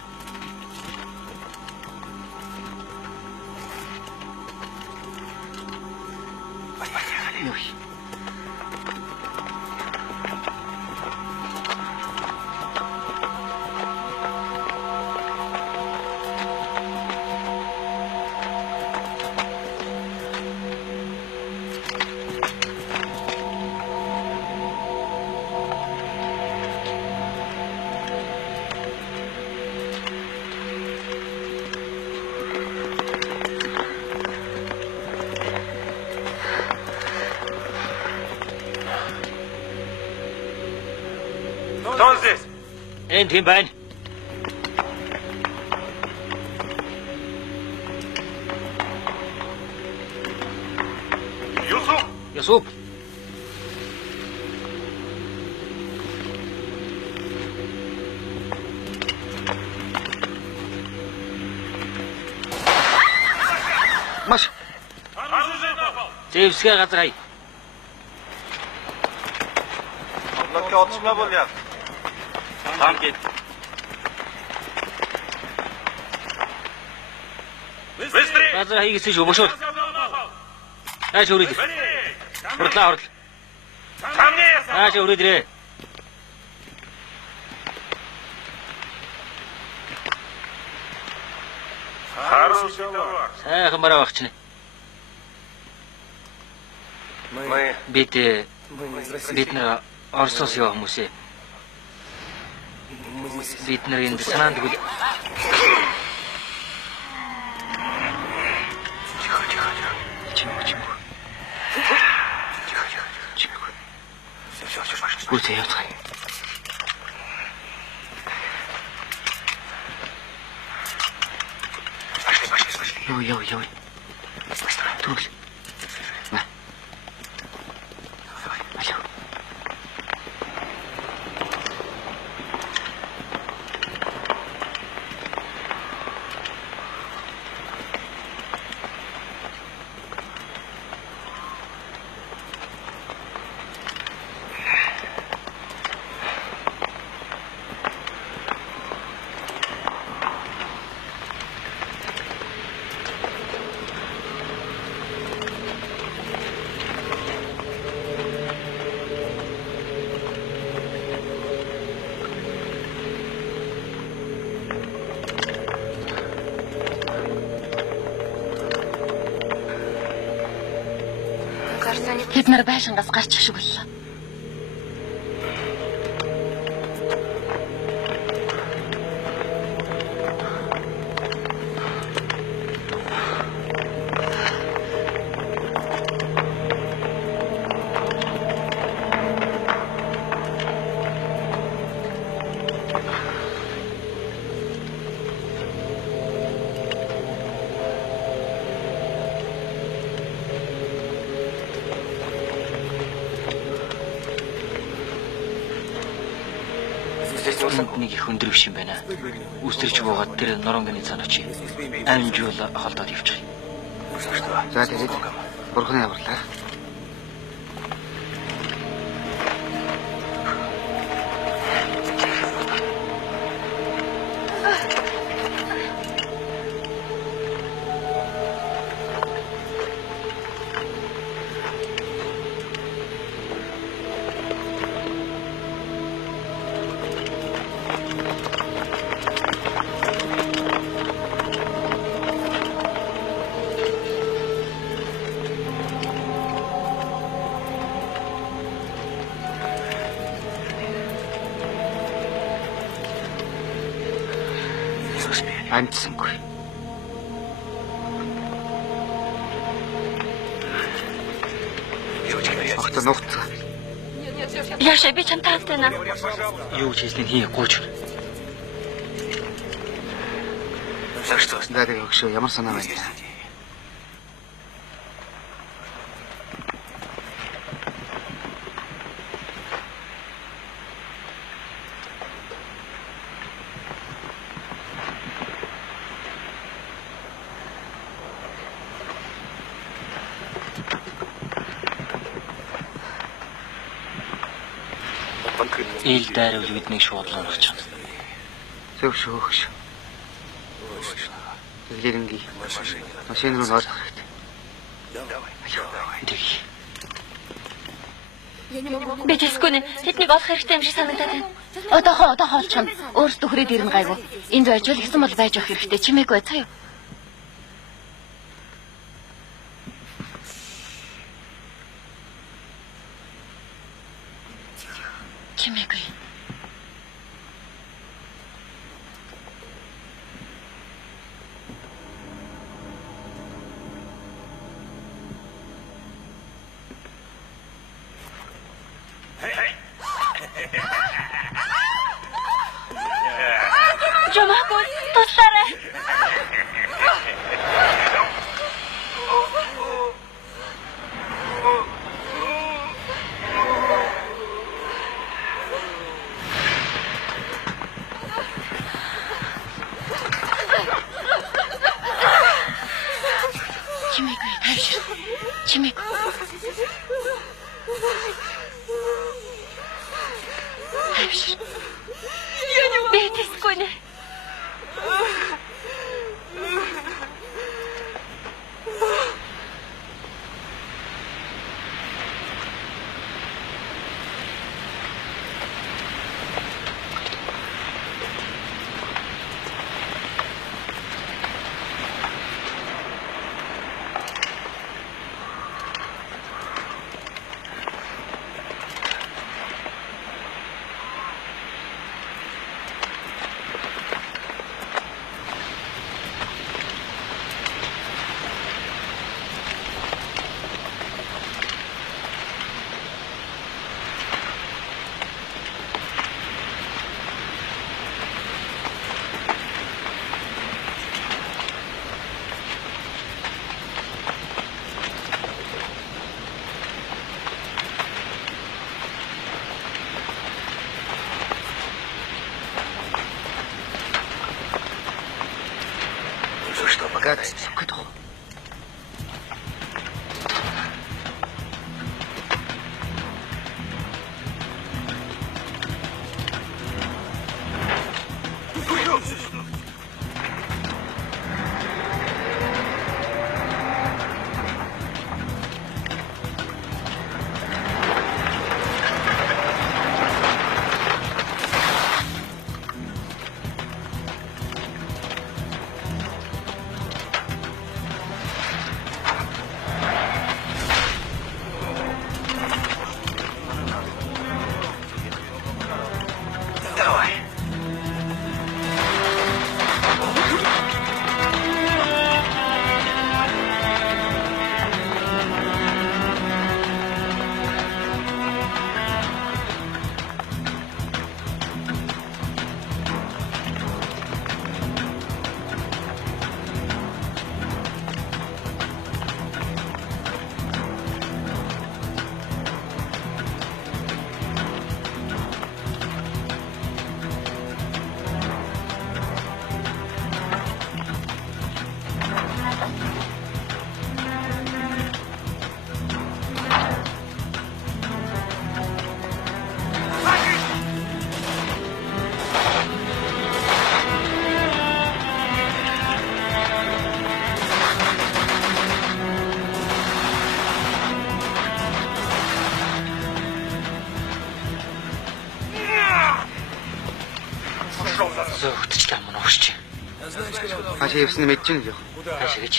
Кто здесь? Энэ тийм байна. Юсуп! Ясуп. Маш Оружие напал! Зевсгээ газар хай. Однако отчина болят. Там гид. Быстрее! Газар хай гэсэн шүү бошоо. Тааш өрөөд. Хурлаа хурл. Ко мне! Тааш өрөөд ирээ. Хороший товар. Сайхан бараа багчна. Мы Бид из России. бид нар Оросоос яваа хүмүүс ээ. Бид нар энд санаанд гүйл. Чимэг. Все, пошли. Гүйтээ явцгаая. Пошли. Яв. Түгэл. На. Алло. Бид нар байшингаас гарч их шиг боллоо. Нэг их өндөр биш юм байна. Үсэрч буугаад тэр норонгийн цаанаач. Амжуул холдоод явчих. за тэгээд бурхны яварлаа. Амтсангүй. Ахта нухта. Яша би чамтай хамт байна. Юу ч хийсний хий гооч. За что? За тэгээд өгшөө ямар санаа байна? Ил дайрвал биднийг шуудлан авч чана. Зөвшөө өгшөө. Тэгээд ингээ машин руу орох хэрэгтэй. Тэг. Би тэсгүй тэднийг олох хэрэгтэй юм шиг санагдаад байна. Одоо хоолчхон өөрсдөө хүрээд ирнэ гайгүй. Энд байж л гэсэн бол байж авах хэрэгтэй. Чимээгүй цаа юу? Чимээгүй. Жумаагүй туслаарай. Чимээгүй тайвшир. Чимээгүй. Тайвшир. Би тэсгүй нэ. Как сука. Зөөгдөж лам нуушч. Хашаа явсан мэдэж байна юу? Хаашаа гэж.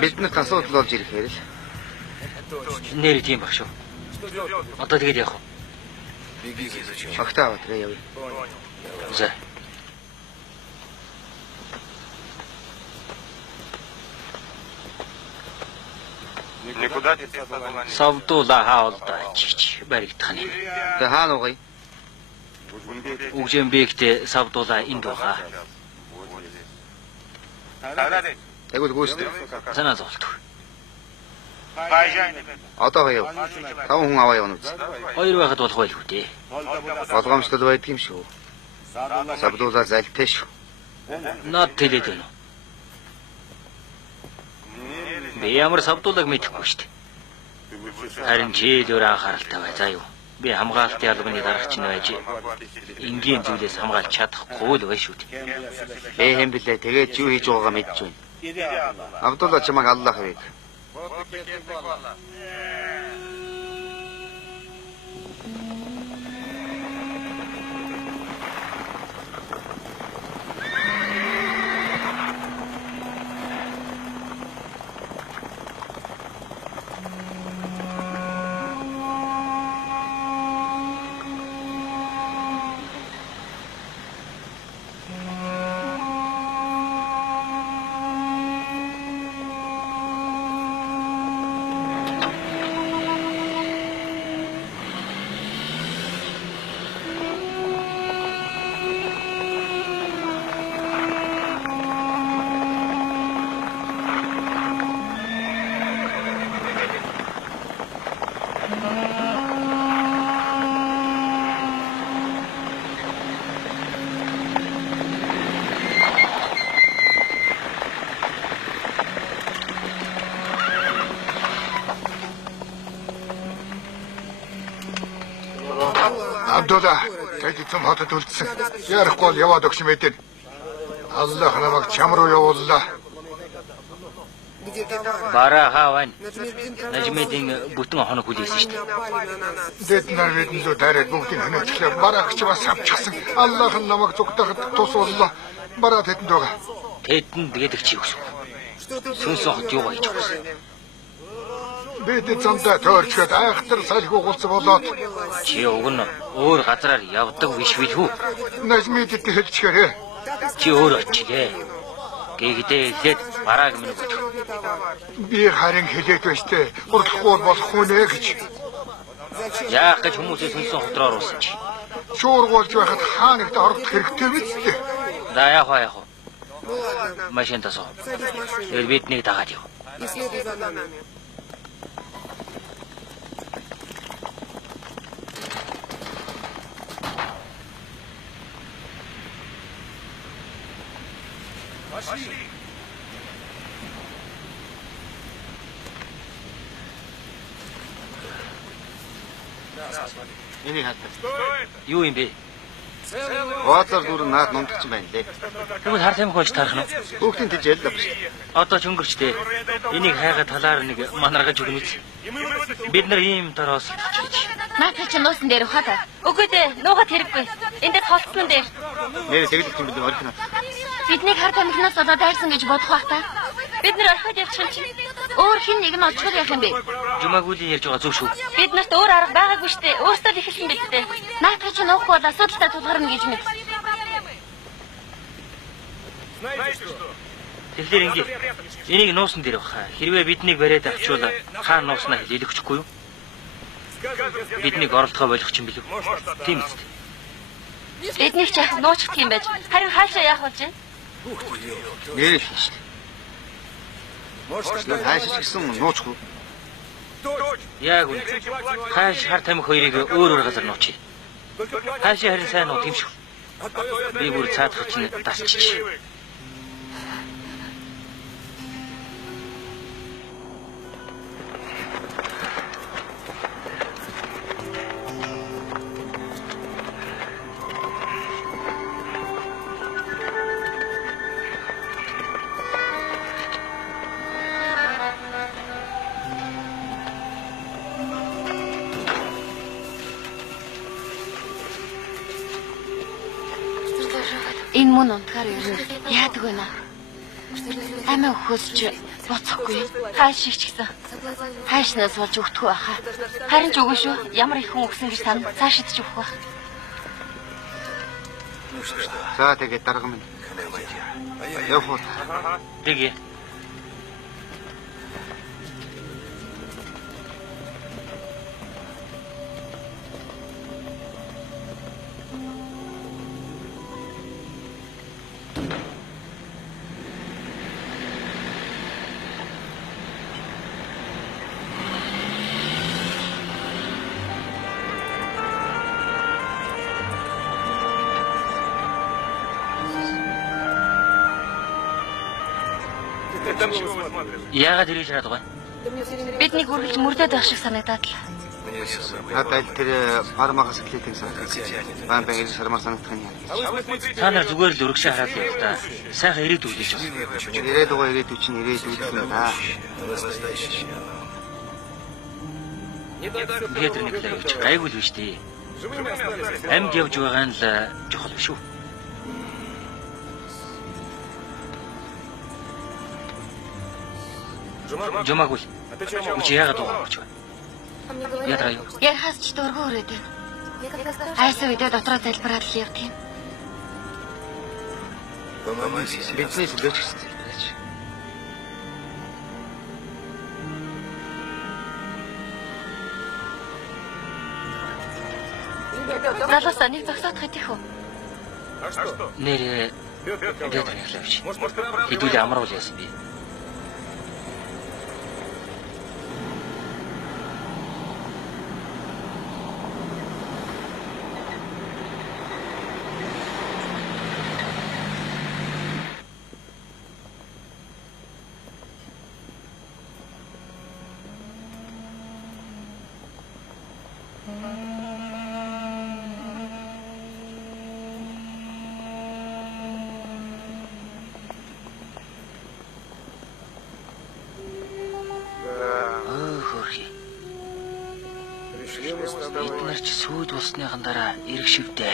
Биднэрт асуудал болж ирэхээр л. Нэр тийм баг шүү. Одоо тэгээд явах уу? Огтаа аваад явъя. За. Никуда не следовало. Савдуула хаалдаач баригдах нь. Тэ хаана угай? Үгжэмбэгт савдуула энд байгаа. Тэгвэл гүйцэтгэв. Санаа зовлтгүй. Одоо хаяв. 5 хүн аваа явна үз. Хоёр байхад болох байлгүй дээ. Болгоомжтол байдаг юм шүү. Сабдуулаа залтай шүү. Наад тэлээд байна. Би ямар савдуулаг мэдэхгүй шүү дээ. Харин чи л өөр анхааралтай бай. За юу. Би хамгаалтын албаны дарагч нь байж энгийн зүйлээс хамгаалж чадахгүй л бай шүү дээ. Хэм блэ тэгээд юу хийж байгаагаа мэдж байна. Абдулла чамайг аллах вэ. Абдулла, тэд эзэм хотод үлдсэн. Ярихгүй бол яваад өгч мэдэн. Аллах намайг чам руу явууллаа. Бараа хаавань. Нажмэдийн бүтэн хоног хүлээсэн шүү дээ. Дэд нар бидэн лөө дараад бүгдийг хөнөөчлөө. Бараагч бас авчихсан. Аллах намайг зүгтахад тусууллаа. Бараа тэдэнд байгаа. Тэдэнд гэдэг чи өгсөн. Сүнсэн хот юу гэж өгсөн. Бид замдаа төөрчгээд айхтар салхи угуулсан болоод Чи уг нь өөр газараар явдаг биш билүү? Нажмэдэд хэлчихээрээ. Чи өөр очихээ. Гэхдээ хэлээд барааг минь өгөх. Би харин хэлээд байж тээ. Урдлахгүй болох хүн ээ гэж. Яах гэж хүмүүсээ сүнсэн хот руу оруулсан чи? Шуургуулж байхад хаа нэгт орох хэрэгтэй биз дээ. За яах вэ? Машин тасоо. Тэр биднийг дагаад яв. Энийг хатаа. Юу юм бэ? Гоодлоор дүүр наад нундагч байна лээ. Тэгвэл хар тамхи болж тарах нь. Хүүхдийн тийж яллаа биш. Одоо ч өнгөрчтэй. Энийг хайгаад талаар нэг манаргаж өгнө үз. Бид нар ийм дороос гэж. Наатай чи нуусан дээр ухаад. Үгүй дээ, нуугаад хэрэггүй. Энд дээр холцсон дээр. Нэр тэгэлэх юм бид орхино. Биднийг хар тамхинаас одоо дайрсан гэж бодох бах та. Бид нар орхиод явчих чинь. Өөр хин нэг нь очиход явах юм бэ? Жумагүлийн ярьж байгаа зөв шүү. Бид нарт өөр арга байгаагүй штэ. Өөрсдөө л ихэлсэн биз дээ. Наатай чи нуухгүй бол асуудалтай тулгарна гэж мэд. Тэгэхээр ингэ. Энийг нуусан дээр баха. Хэрвээ биднийг бариад авчвал хаан нууснаа хэлээд өгчихгүй юу? Биднийг оролдохоо болох юм билүү? Тийм үст. Биднийг ч яах нуучих юм байж. Харин хаашаа яах болж байна? Нэр л шүү. Нэр хайшиж гисэн нуучихгүй. Яг үн. Хааш хар тамхи хоёрыг өөр газар нуучи. Хаашаа харин сайн нуу тийм шүү. Би бүр цаадах чинь дасчих. Энэ мөн унтахаар юу яадаг вэ наа? Амиа өхөөс ч боцохгүй. Хааш шиг ч гэсэн. Хаашнаас болж өгдөг байхаа. Харин ч үгүй шүү. Ямар их хүн өгсөн гэж тань цаашид ч өгөх байх. За тэгээд дарга минь. Явах уу? Дэгэ. Яагаад ирж хараад байгаа? Биднийг үргэлж мөрдөд байх шиг санагдаад л. Надад тэр пармагаас эхлэдэг санагдав. Баан байн ирж сармаар санагдах нь яа. Та нар зүгээр л өргөшөө хараад явах та. Сайхан ирээдүй гэж байна. Ирээдүгөө ирээдүй чинь ирээдүй юм да. Петр Николаевич гайгүй л биш дээ. Амьд явж байгаа нь л чухал шүү. Жумагул. Чи яагаад байгаа гэж байна? Ядраа юу? Яхаас ч дургүй өрөөд байна. Хайсан үедээ дотроо залбираад л явд юм. Бидний сүлж гисэн. Залуусаа нэг зогсоодох идэх үү? Нэр Петр Николаевич. Хэдүүлээ амруул яасан би. болсныхан дараа эрг шивдэ.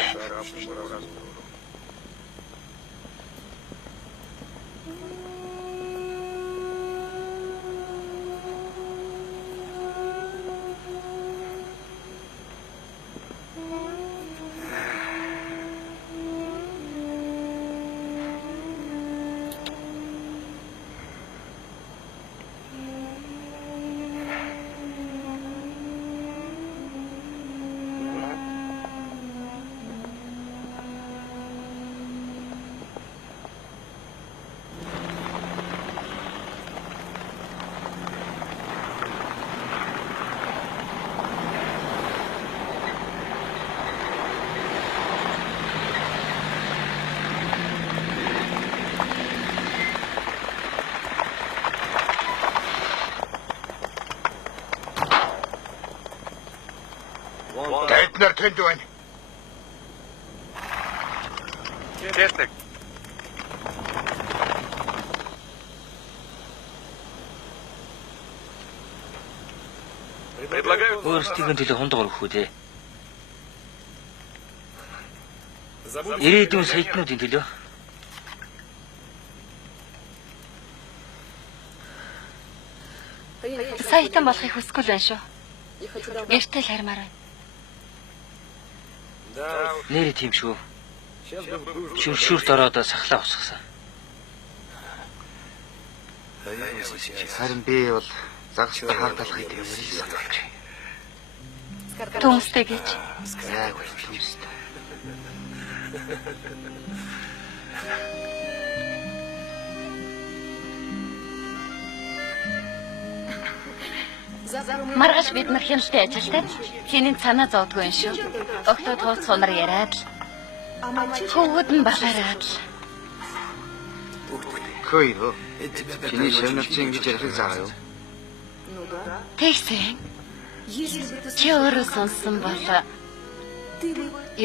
Эднэр тэнд байна. Тестик. Предлагаю Өөрсдийн төлөө хундгаар өгөх үү те. Ирээдүйн саятнуудын төлөө. Саятан болохыг хүсэхгүй л байна шүү. Гэртэл хармаар байна. Нэрээ тийм шүү. Шүршүрт ороод сахлаа усгасан. Харин би бол загастай хаагдалах гэдэг юм санаж байна. Түнстэй гэж. Яг үл төмстэй. Маргааш бид нар хяналтын ажилтаа хинийн цанаа зовдгүй юм шүү. Октод хооц сунар яриад л. Хөвгөд нь балаараад л. Хөөе. Чиний шавналцын ингэж ярихыг заагаа юу? Тэгсэн. Чи өөрөө сонсон бол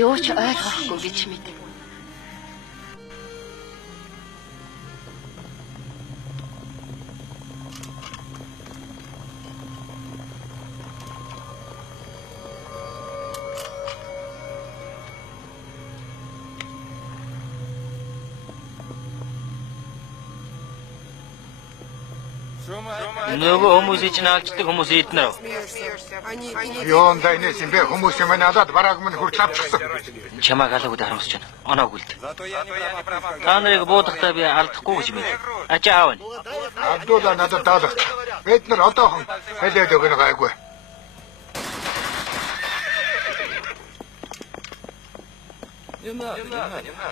юу ч ойлгохгүй гэж мэд. Нөгөө хүмүүсийг чинь алждаг хүмүүс эднэр. Юун дайнес юм бэ? Хүмүүс юм надад бараг минь хүртэл авчихсан. Чамааг алаагүй харамсаж байна. Оноог үлд. Та нарыг буудахтаа би алдахгүй гэж мэд. Ачаа аав нь. Абдулла надад даалгach. Бид нар одоохон хэлээд өгнө гайгүй.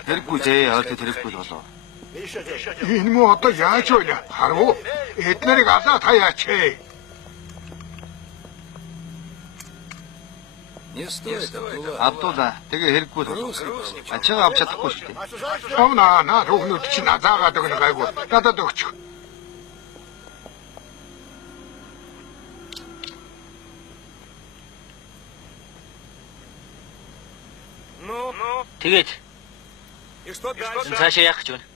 Хэрэггүй зээ, ойлтой хэрэггүй болоо. Энэ муу одоо яаж вэ? Харав. Эднэрийг алаа таяач. Абдулла тэгээ хэрэггүй болоо. Ачаагаа авч чадахгүй шүү дээ. Авна наа түүнүүд чинь заагаад өгнө гайгүй. Надад өгчих. Тэгээд И что дальше? цаашаа яах гэж байна?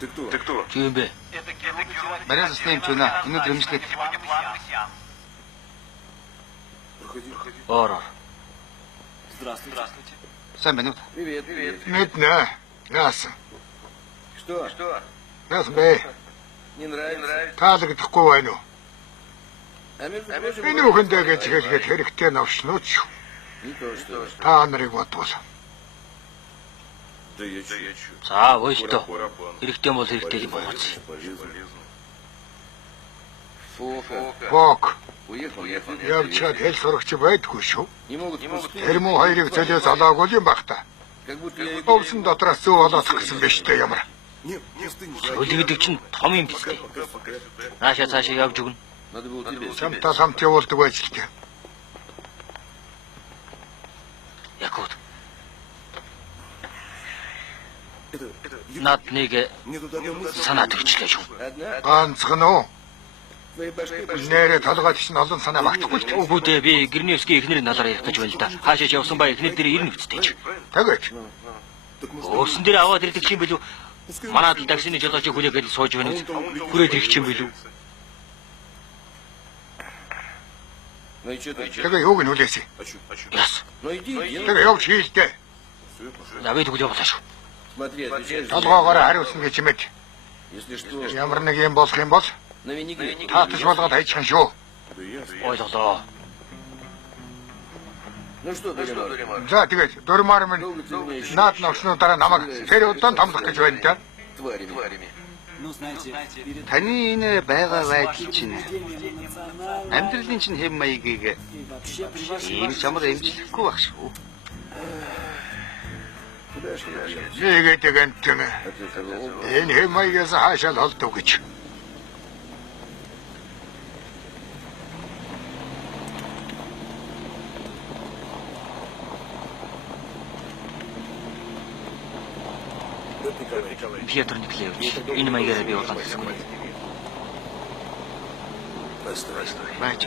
Ты кто? Чи юм бэ? Мария засны юм ч байна. Өнөөдөр эмчлээд Ороо. сайн байна уу? Мэднэ. Яасан. Что? Яасан бэ? Не нравится? Таалагдахгүй байна уу? Энэ үхэндээ гэж хэлгээд хэрэгтэй навшнууч шүү. Не то, что. Та нарыг бодвол. Да я чё? За ойлтоо. Хэрэгтэй бол хэрэгтэй юм бооц. Бок. Уехал. Явчаад хэл сурагч байдгүй шүү. Не могут. Тэр муу хоёрыг зөлөөс алаагүй юм бах та. Как будто я Овсон дотроос зүү болоод гисэн биш үү ямар. Өли гэдэг чинь том юм биз дээ. Наашаа цаашаа явж өгнө. надо было тебе. Чамтаа самт явуулдаг байж л дээ. Якут. Над нэг санаа төрчлөө шүү. Одна? Ганцхан уу? Нэрээ толгойд чинь олон санаа багтахгүй л дээ. Үгүй дээ би Гэрневский эхнэрийн налаар ярих гэж байна л да. Хаашаач явсан ба эхнэр дээр ирнэ үсттэй ч. Тэгээд Өөрсөн дээр аваад ирдэг юм билүү? Манайд л таксины жолооч хүлээгээд сууж байна үст. Хүрээд ирэх юм билүү? Ну и что ты? тэгээ юуг нь хүлээсэн. Яс. Ну иди, иди. Тэгээ явж хийлдэ. Давид тэгвэл явуулаа шүү. Смотри, отвечаешь. Толгоогоор хариулсан гэж юмэд. Если что, Ямар нэг юм болох юм бол на винегрет. таатаж болгоод хайчих шүү. Ойлголоо. Ну что, Дуримар, За тэгээд дурмаар минь наад навчнуудаараа намайг тэр удаан томлох гэж байна да. тварями. Таны энэ байгаа байдал чинь амьдралын чинь хэм маягийг ийм чамд эмчлэхгүй байх шүү. Тэгээд гэнтэн энэ хэм маягаас хаашаа л олдов гэж. Петр Николаевич, энэ маягаараа би улаан гэсгүй. Байж.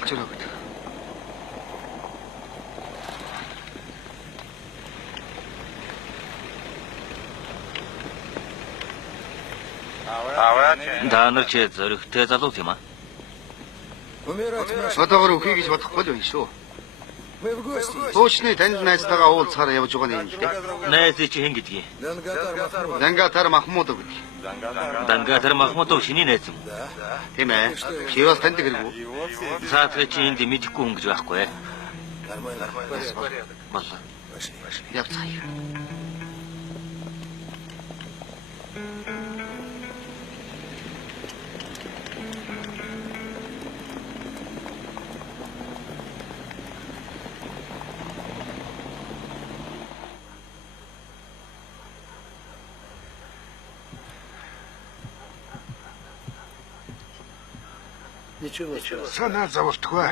Ачаараа гэдэг. Та нар ч зөрөгтэй залуу юм аа. Одоогор үхий гэж бодохгүй л байна шүү. Туучны танд найзтайгаа уулзахаар явж байгаа юм л дээ. Найз чи хэн гэдгийг? Дангатар Махмудов гэдэг. Дангатар Махмудов шиний найз юм. Тийм ээ. Чи бас танд хэрэггүй. Цаатга чи энд мэдэхгүй хүн гэж байхгүй. Боллоо. Явцгаая. Санаа зовлтгүй.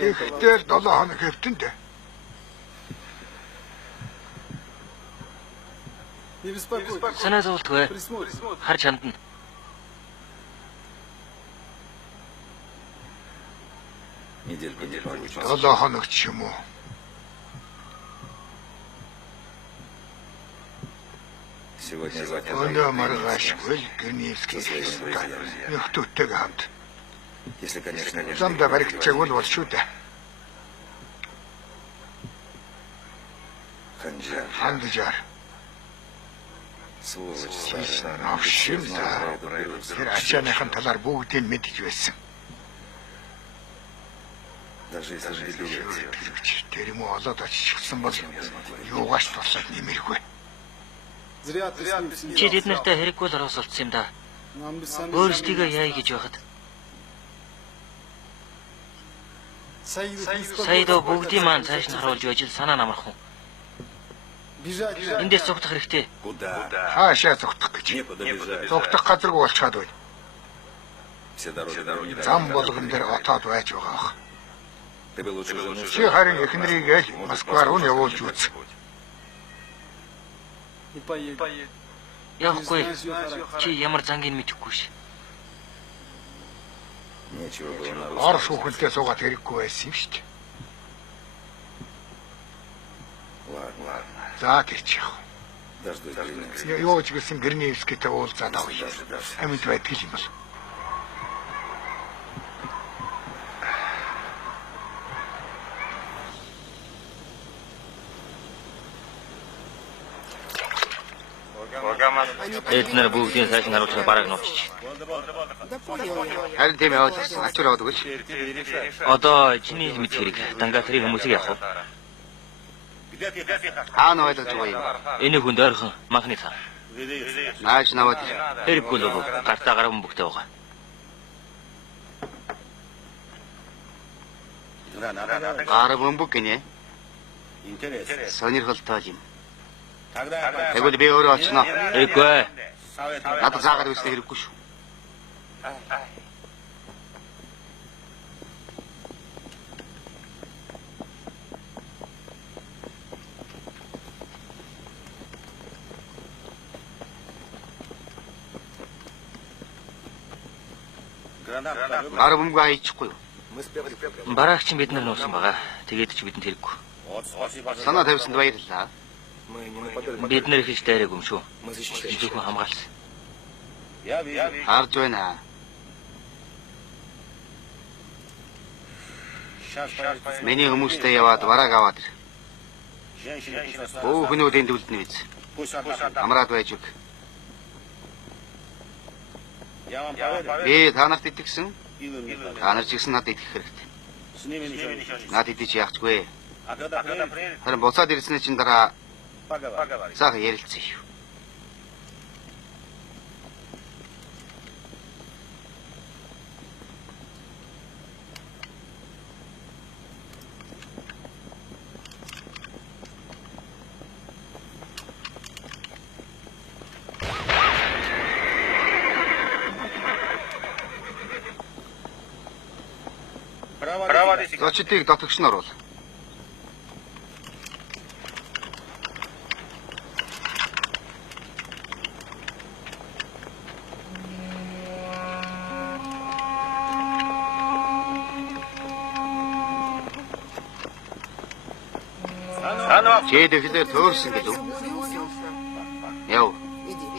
Тэгэхдээ 7 хоног хэвтэнд. Санаа зовлтгүй. Харж хандна. Недельку не получится. 7 хоног ч юм уу. Сегодня Өнөө маргаашгүй Гэрневский нөхдөдтэйгээ хамт. если, конечно, не Замдаа баригдчихгүй бол шүү дээ. Ханжар, Ханджаар. сволочь, Авшим да. Тэр ачааныхан талаар бүгдийг мэдж байсан. даже если доберется. Тэр юм уу олоод очихсан бол юугаач туслаад нэмэргүй. Чи тэд нартай хэрэггүй л оросолцсон юм да. Өөрсдийгөө яа гэж байхад. Саидо бүгдийн маань цааш нь харуулж байж санаа намархан. Эндээс зогтох хэрэгтэй. Хаашаа зогтох гэж. Зогтох газаргүй болчиход байна. Все дороги. Зам болгон дээр отоод байж байгаа бах. Ты бы лучше жену. Чи харин эхнэрийг л Москва руу явуулж үз. Явахгүй. Чи ямар зангийг мэдэхгүй ш. Нечего было на Орос хүүхэлдээ суугаад хэрэггүй байсан юм шүү дээ. Ладно. За тэрч яах. Дождусь Гриневского. Юу ч гэсэн Гэрневскийтэй уулзаад авъя. Амьд байдаг юм бол. Эднэр бүгдийн цааш нь харуулж бараг нууччих. Харин тийм яваад ирсэн. Ачаараа гэдэг л. Одоо чиний мэд хэрэг Дангатарын хүмүүсийг яах вэ? Хаана байлгаж байгаа юм? Энэ хүнд ойрхон махны цаа. Нааш наваад Хэрэггүй л бол гартаа гарав бөхтэй байгаа. гар бөмбөг гинэ. Сонирхолтой юм. Тэгвэл би өөрөө очно. Эгүй. Надад заагаад үстэй хэрэггүй шүү. Гар бөмбөг хаячихгүй юу? Бараагч нь бид нар нуусан байгаа. Тэгээд ч бидэнд хэрэггүй. Санаа тавьсанд баярлалаа. Бид нар их их дайраагүй юм шүү. Мы защищали. Зөвхөн хамгаалсан. Харж байна. Миний хүмүүстэй яваад барааг аваад ир. Бөө хүмүүлийн дүлдэн биз. Амраад байж үг. Би та нарт итгэсэн. Та нар ч гэсэн надад итгэх хэрэгтэй. Над идэж яахчгүй. Харин буцаад ирсний чинь дараа сайхан ярилцъя шүү. Зочдыг дотогш нь оруул. Чээд ихлээр төөрсөн гэдэг үү? Яв. Иди.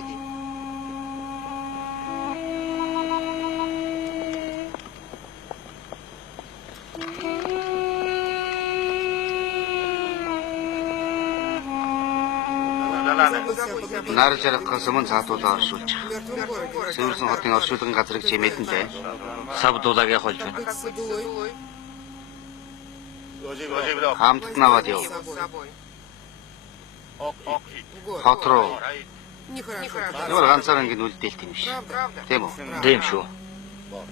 Нар жаргахаас өмнө цаатуулаа оршуулж. Сүүрсэн хотын оршуулгын газрыг чи мэдэн дээ. Сав дуулааг явах болж байна. Хамт наваад яв. Хот руу. Ямар ганцаар ингэ үлдээлт юм биш. Тийм үү? Тийм шүү.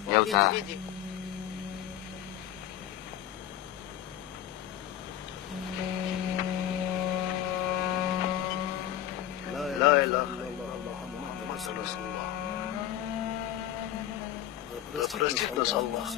Яв та. لا إله إلا الله محمد رسول الله. Простит нас Аллах.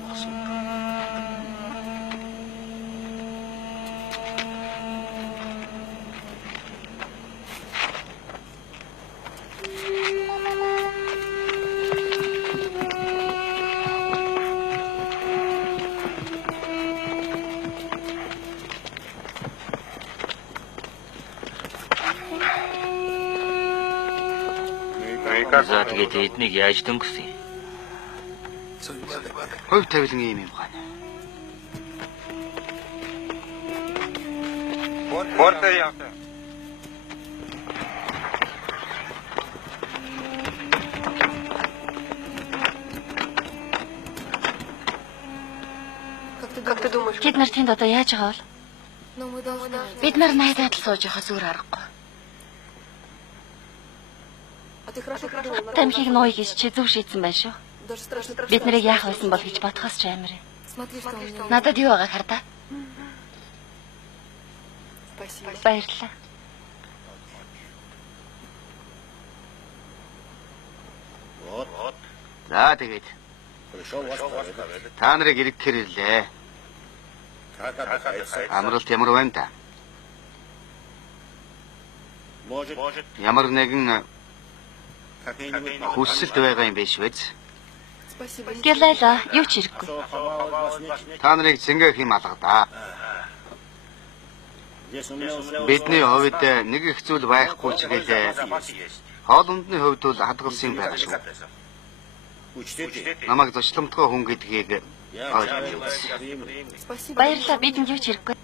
За тэгээд эднийг яаж дөнгөсөн юм? Хувь тавилан юм байна. Как ты думаешь? Тэд нар тэнд одоо яаж байгаа бол? Бид нар найдаад л сууж явахаас өөр аргагүй. Тамхиг нууя гэж чи зөв шийдсэн байна шүү. Бид нарыг яах байсан бол гэж бодхоос ч амар юм. Надад юу байгааг хар та. Баярлалаа. За тэгээд. Та нарыг ирэхээр ирлээ. Амралт ямар байна та? Ямар нэгэн хүсэлт байгаа юм биш үү? Гэлэла юу ч хэрэггүй. Та нарыг зингээх юм алгадаа. Бидний хувьд нэг их зүйл байхгүй ч гэлээ. Хоолндны хувьд бол хадгалсан юм байгаа шүү. Намайг зочломтгой хүн гэдгийг ойлгоё. Баярлалаа, бидэнд юу ч хэрэггүй.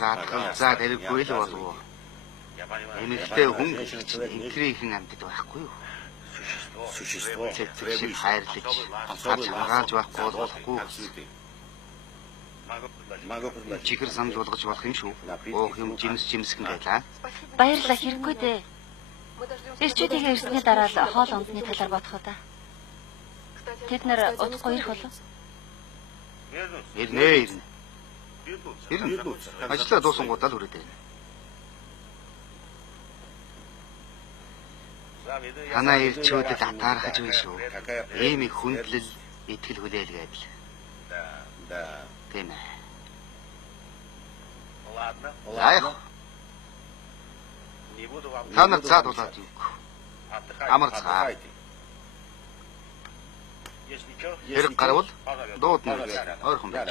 Даатгал за тэрэггүй л болов. Эмэгтэй хүн инкрийн амьтад байхгүй юу? Цэцэг хайрлаж, харж хамгаалж байхгүй болохгүй. Чихэр санал болгож болох юм шүү. Өөх юм жимсгэн байлаа. Баярлалаа, хэрэггүй дээ. Ирчүүдийн ирсний дараа л хоол ундны талаар бодох удаа. Тэд нар удахгүй ирэх болов? Ирнэ. Ажлаа дуусангуудаа л хүрээд ирнэ. Танаа ирчүүдэд атаархаж байна шүү. Ийм их хүндлэл, итгэл хүлээлгээд л. Тийм ээ. Яах? Та нар цаад болоод юу? Амар цаа. Хэрэг гарвал дуудна үз. Ойрхон байж.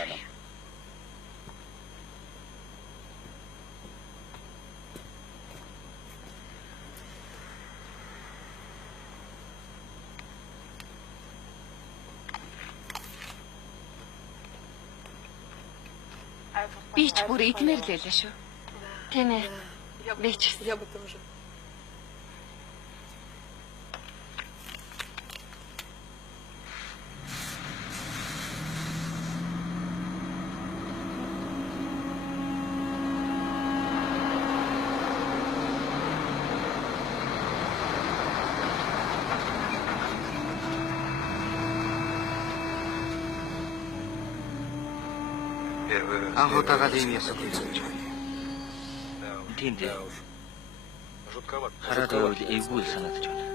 Би ч бүр идмээр л байлаа шүү. Тийм ээ. Би ч гэсэн. Я бы тоже. Анх удаага ийм ясаг үзэж байна. Тийм дээ. Хараад байвал эвгүй л санагдаж байна.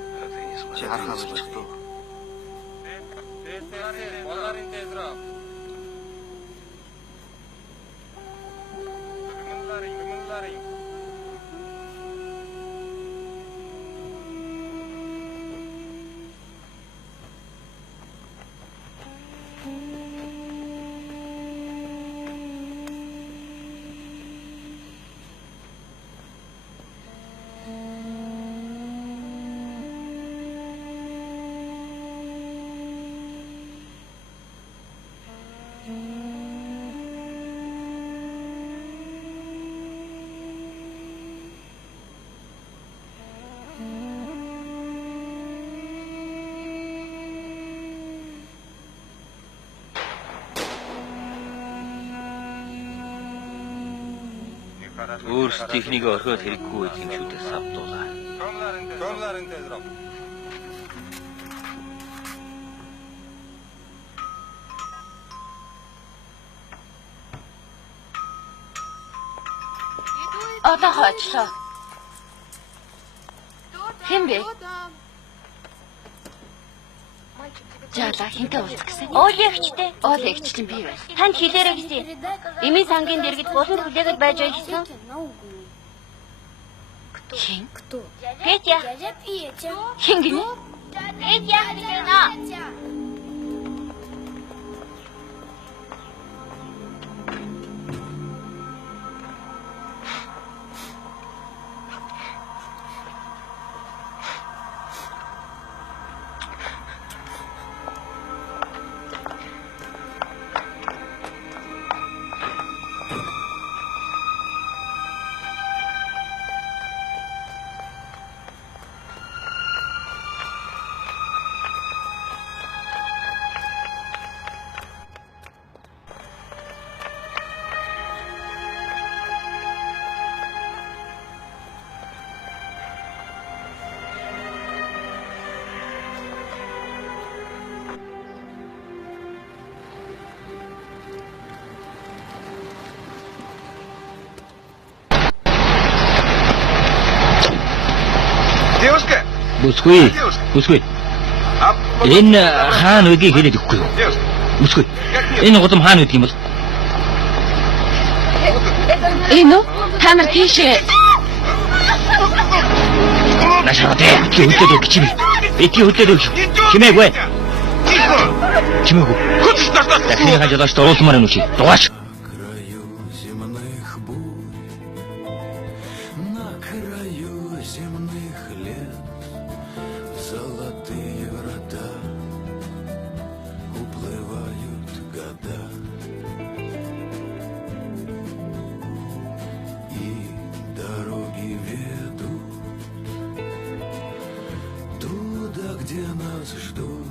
Чи харахаа болчих туу. Өөрсдийнхнийг орхиод хэрэггүй байх юм шүү дээ савдуулаа. Одоо хоочлоо. Хэн бэ? Жаала хинтээ уулзах гэсэн. Уулэгчтэй. Уулэгчтэн би байна. Танд хэлээрэй гэсэн. Эмийн сангийн дэргэд буланд хүлээгээд байж байгаа гэсэн. Хэн? Петя. Хэн гинэ? Петя хэлээнэ. Бүсгүй. Бүсгүй. Энэ хаана үгийг хэлээд өгөхгүй юу? Бүсгүй. Энэ гудам хаана үгдэх юм бол? Энэ үү? Та нар тийшээ. Нашаатай. Чи хөдлөд өг чимээ. Эки хөдлөд өг. Чимээгүй. Чимээгүй. Дахин хажуулаач дуулмаар юм чи. Дугаач. Где нас ждут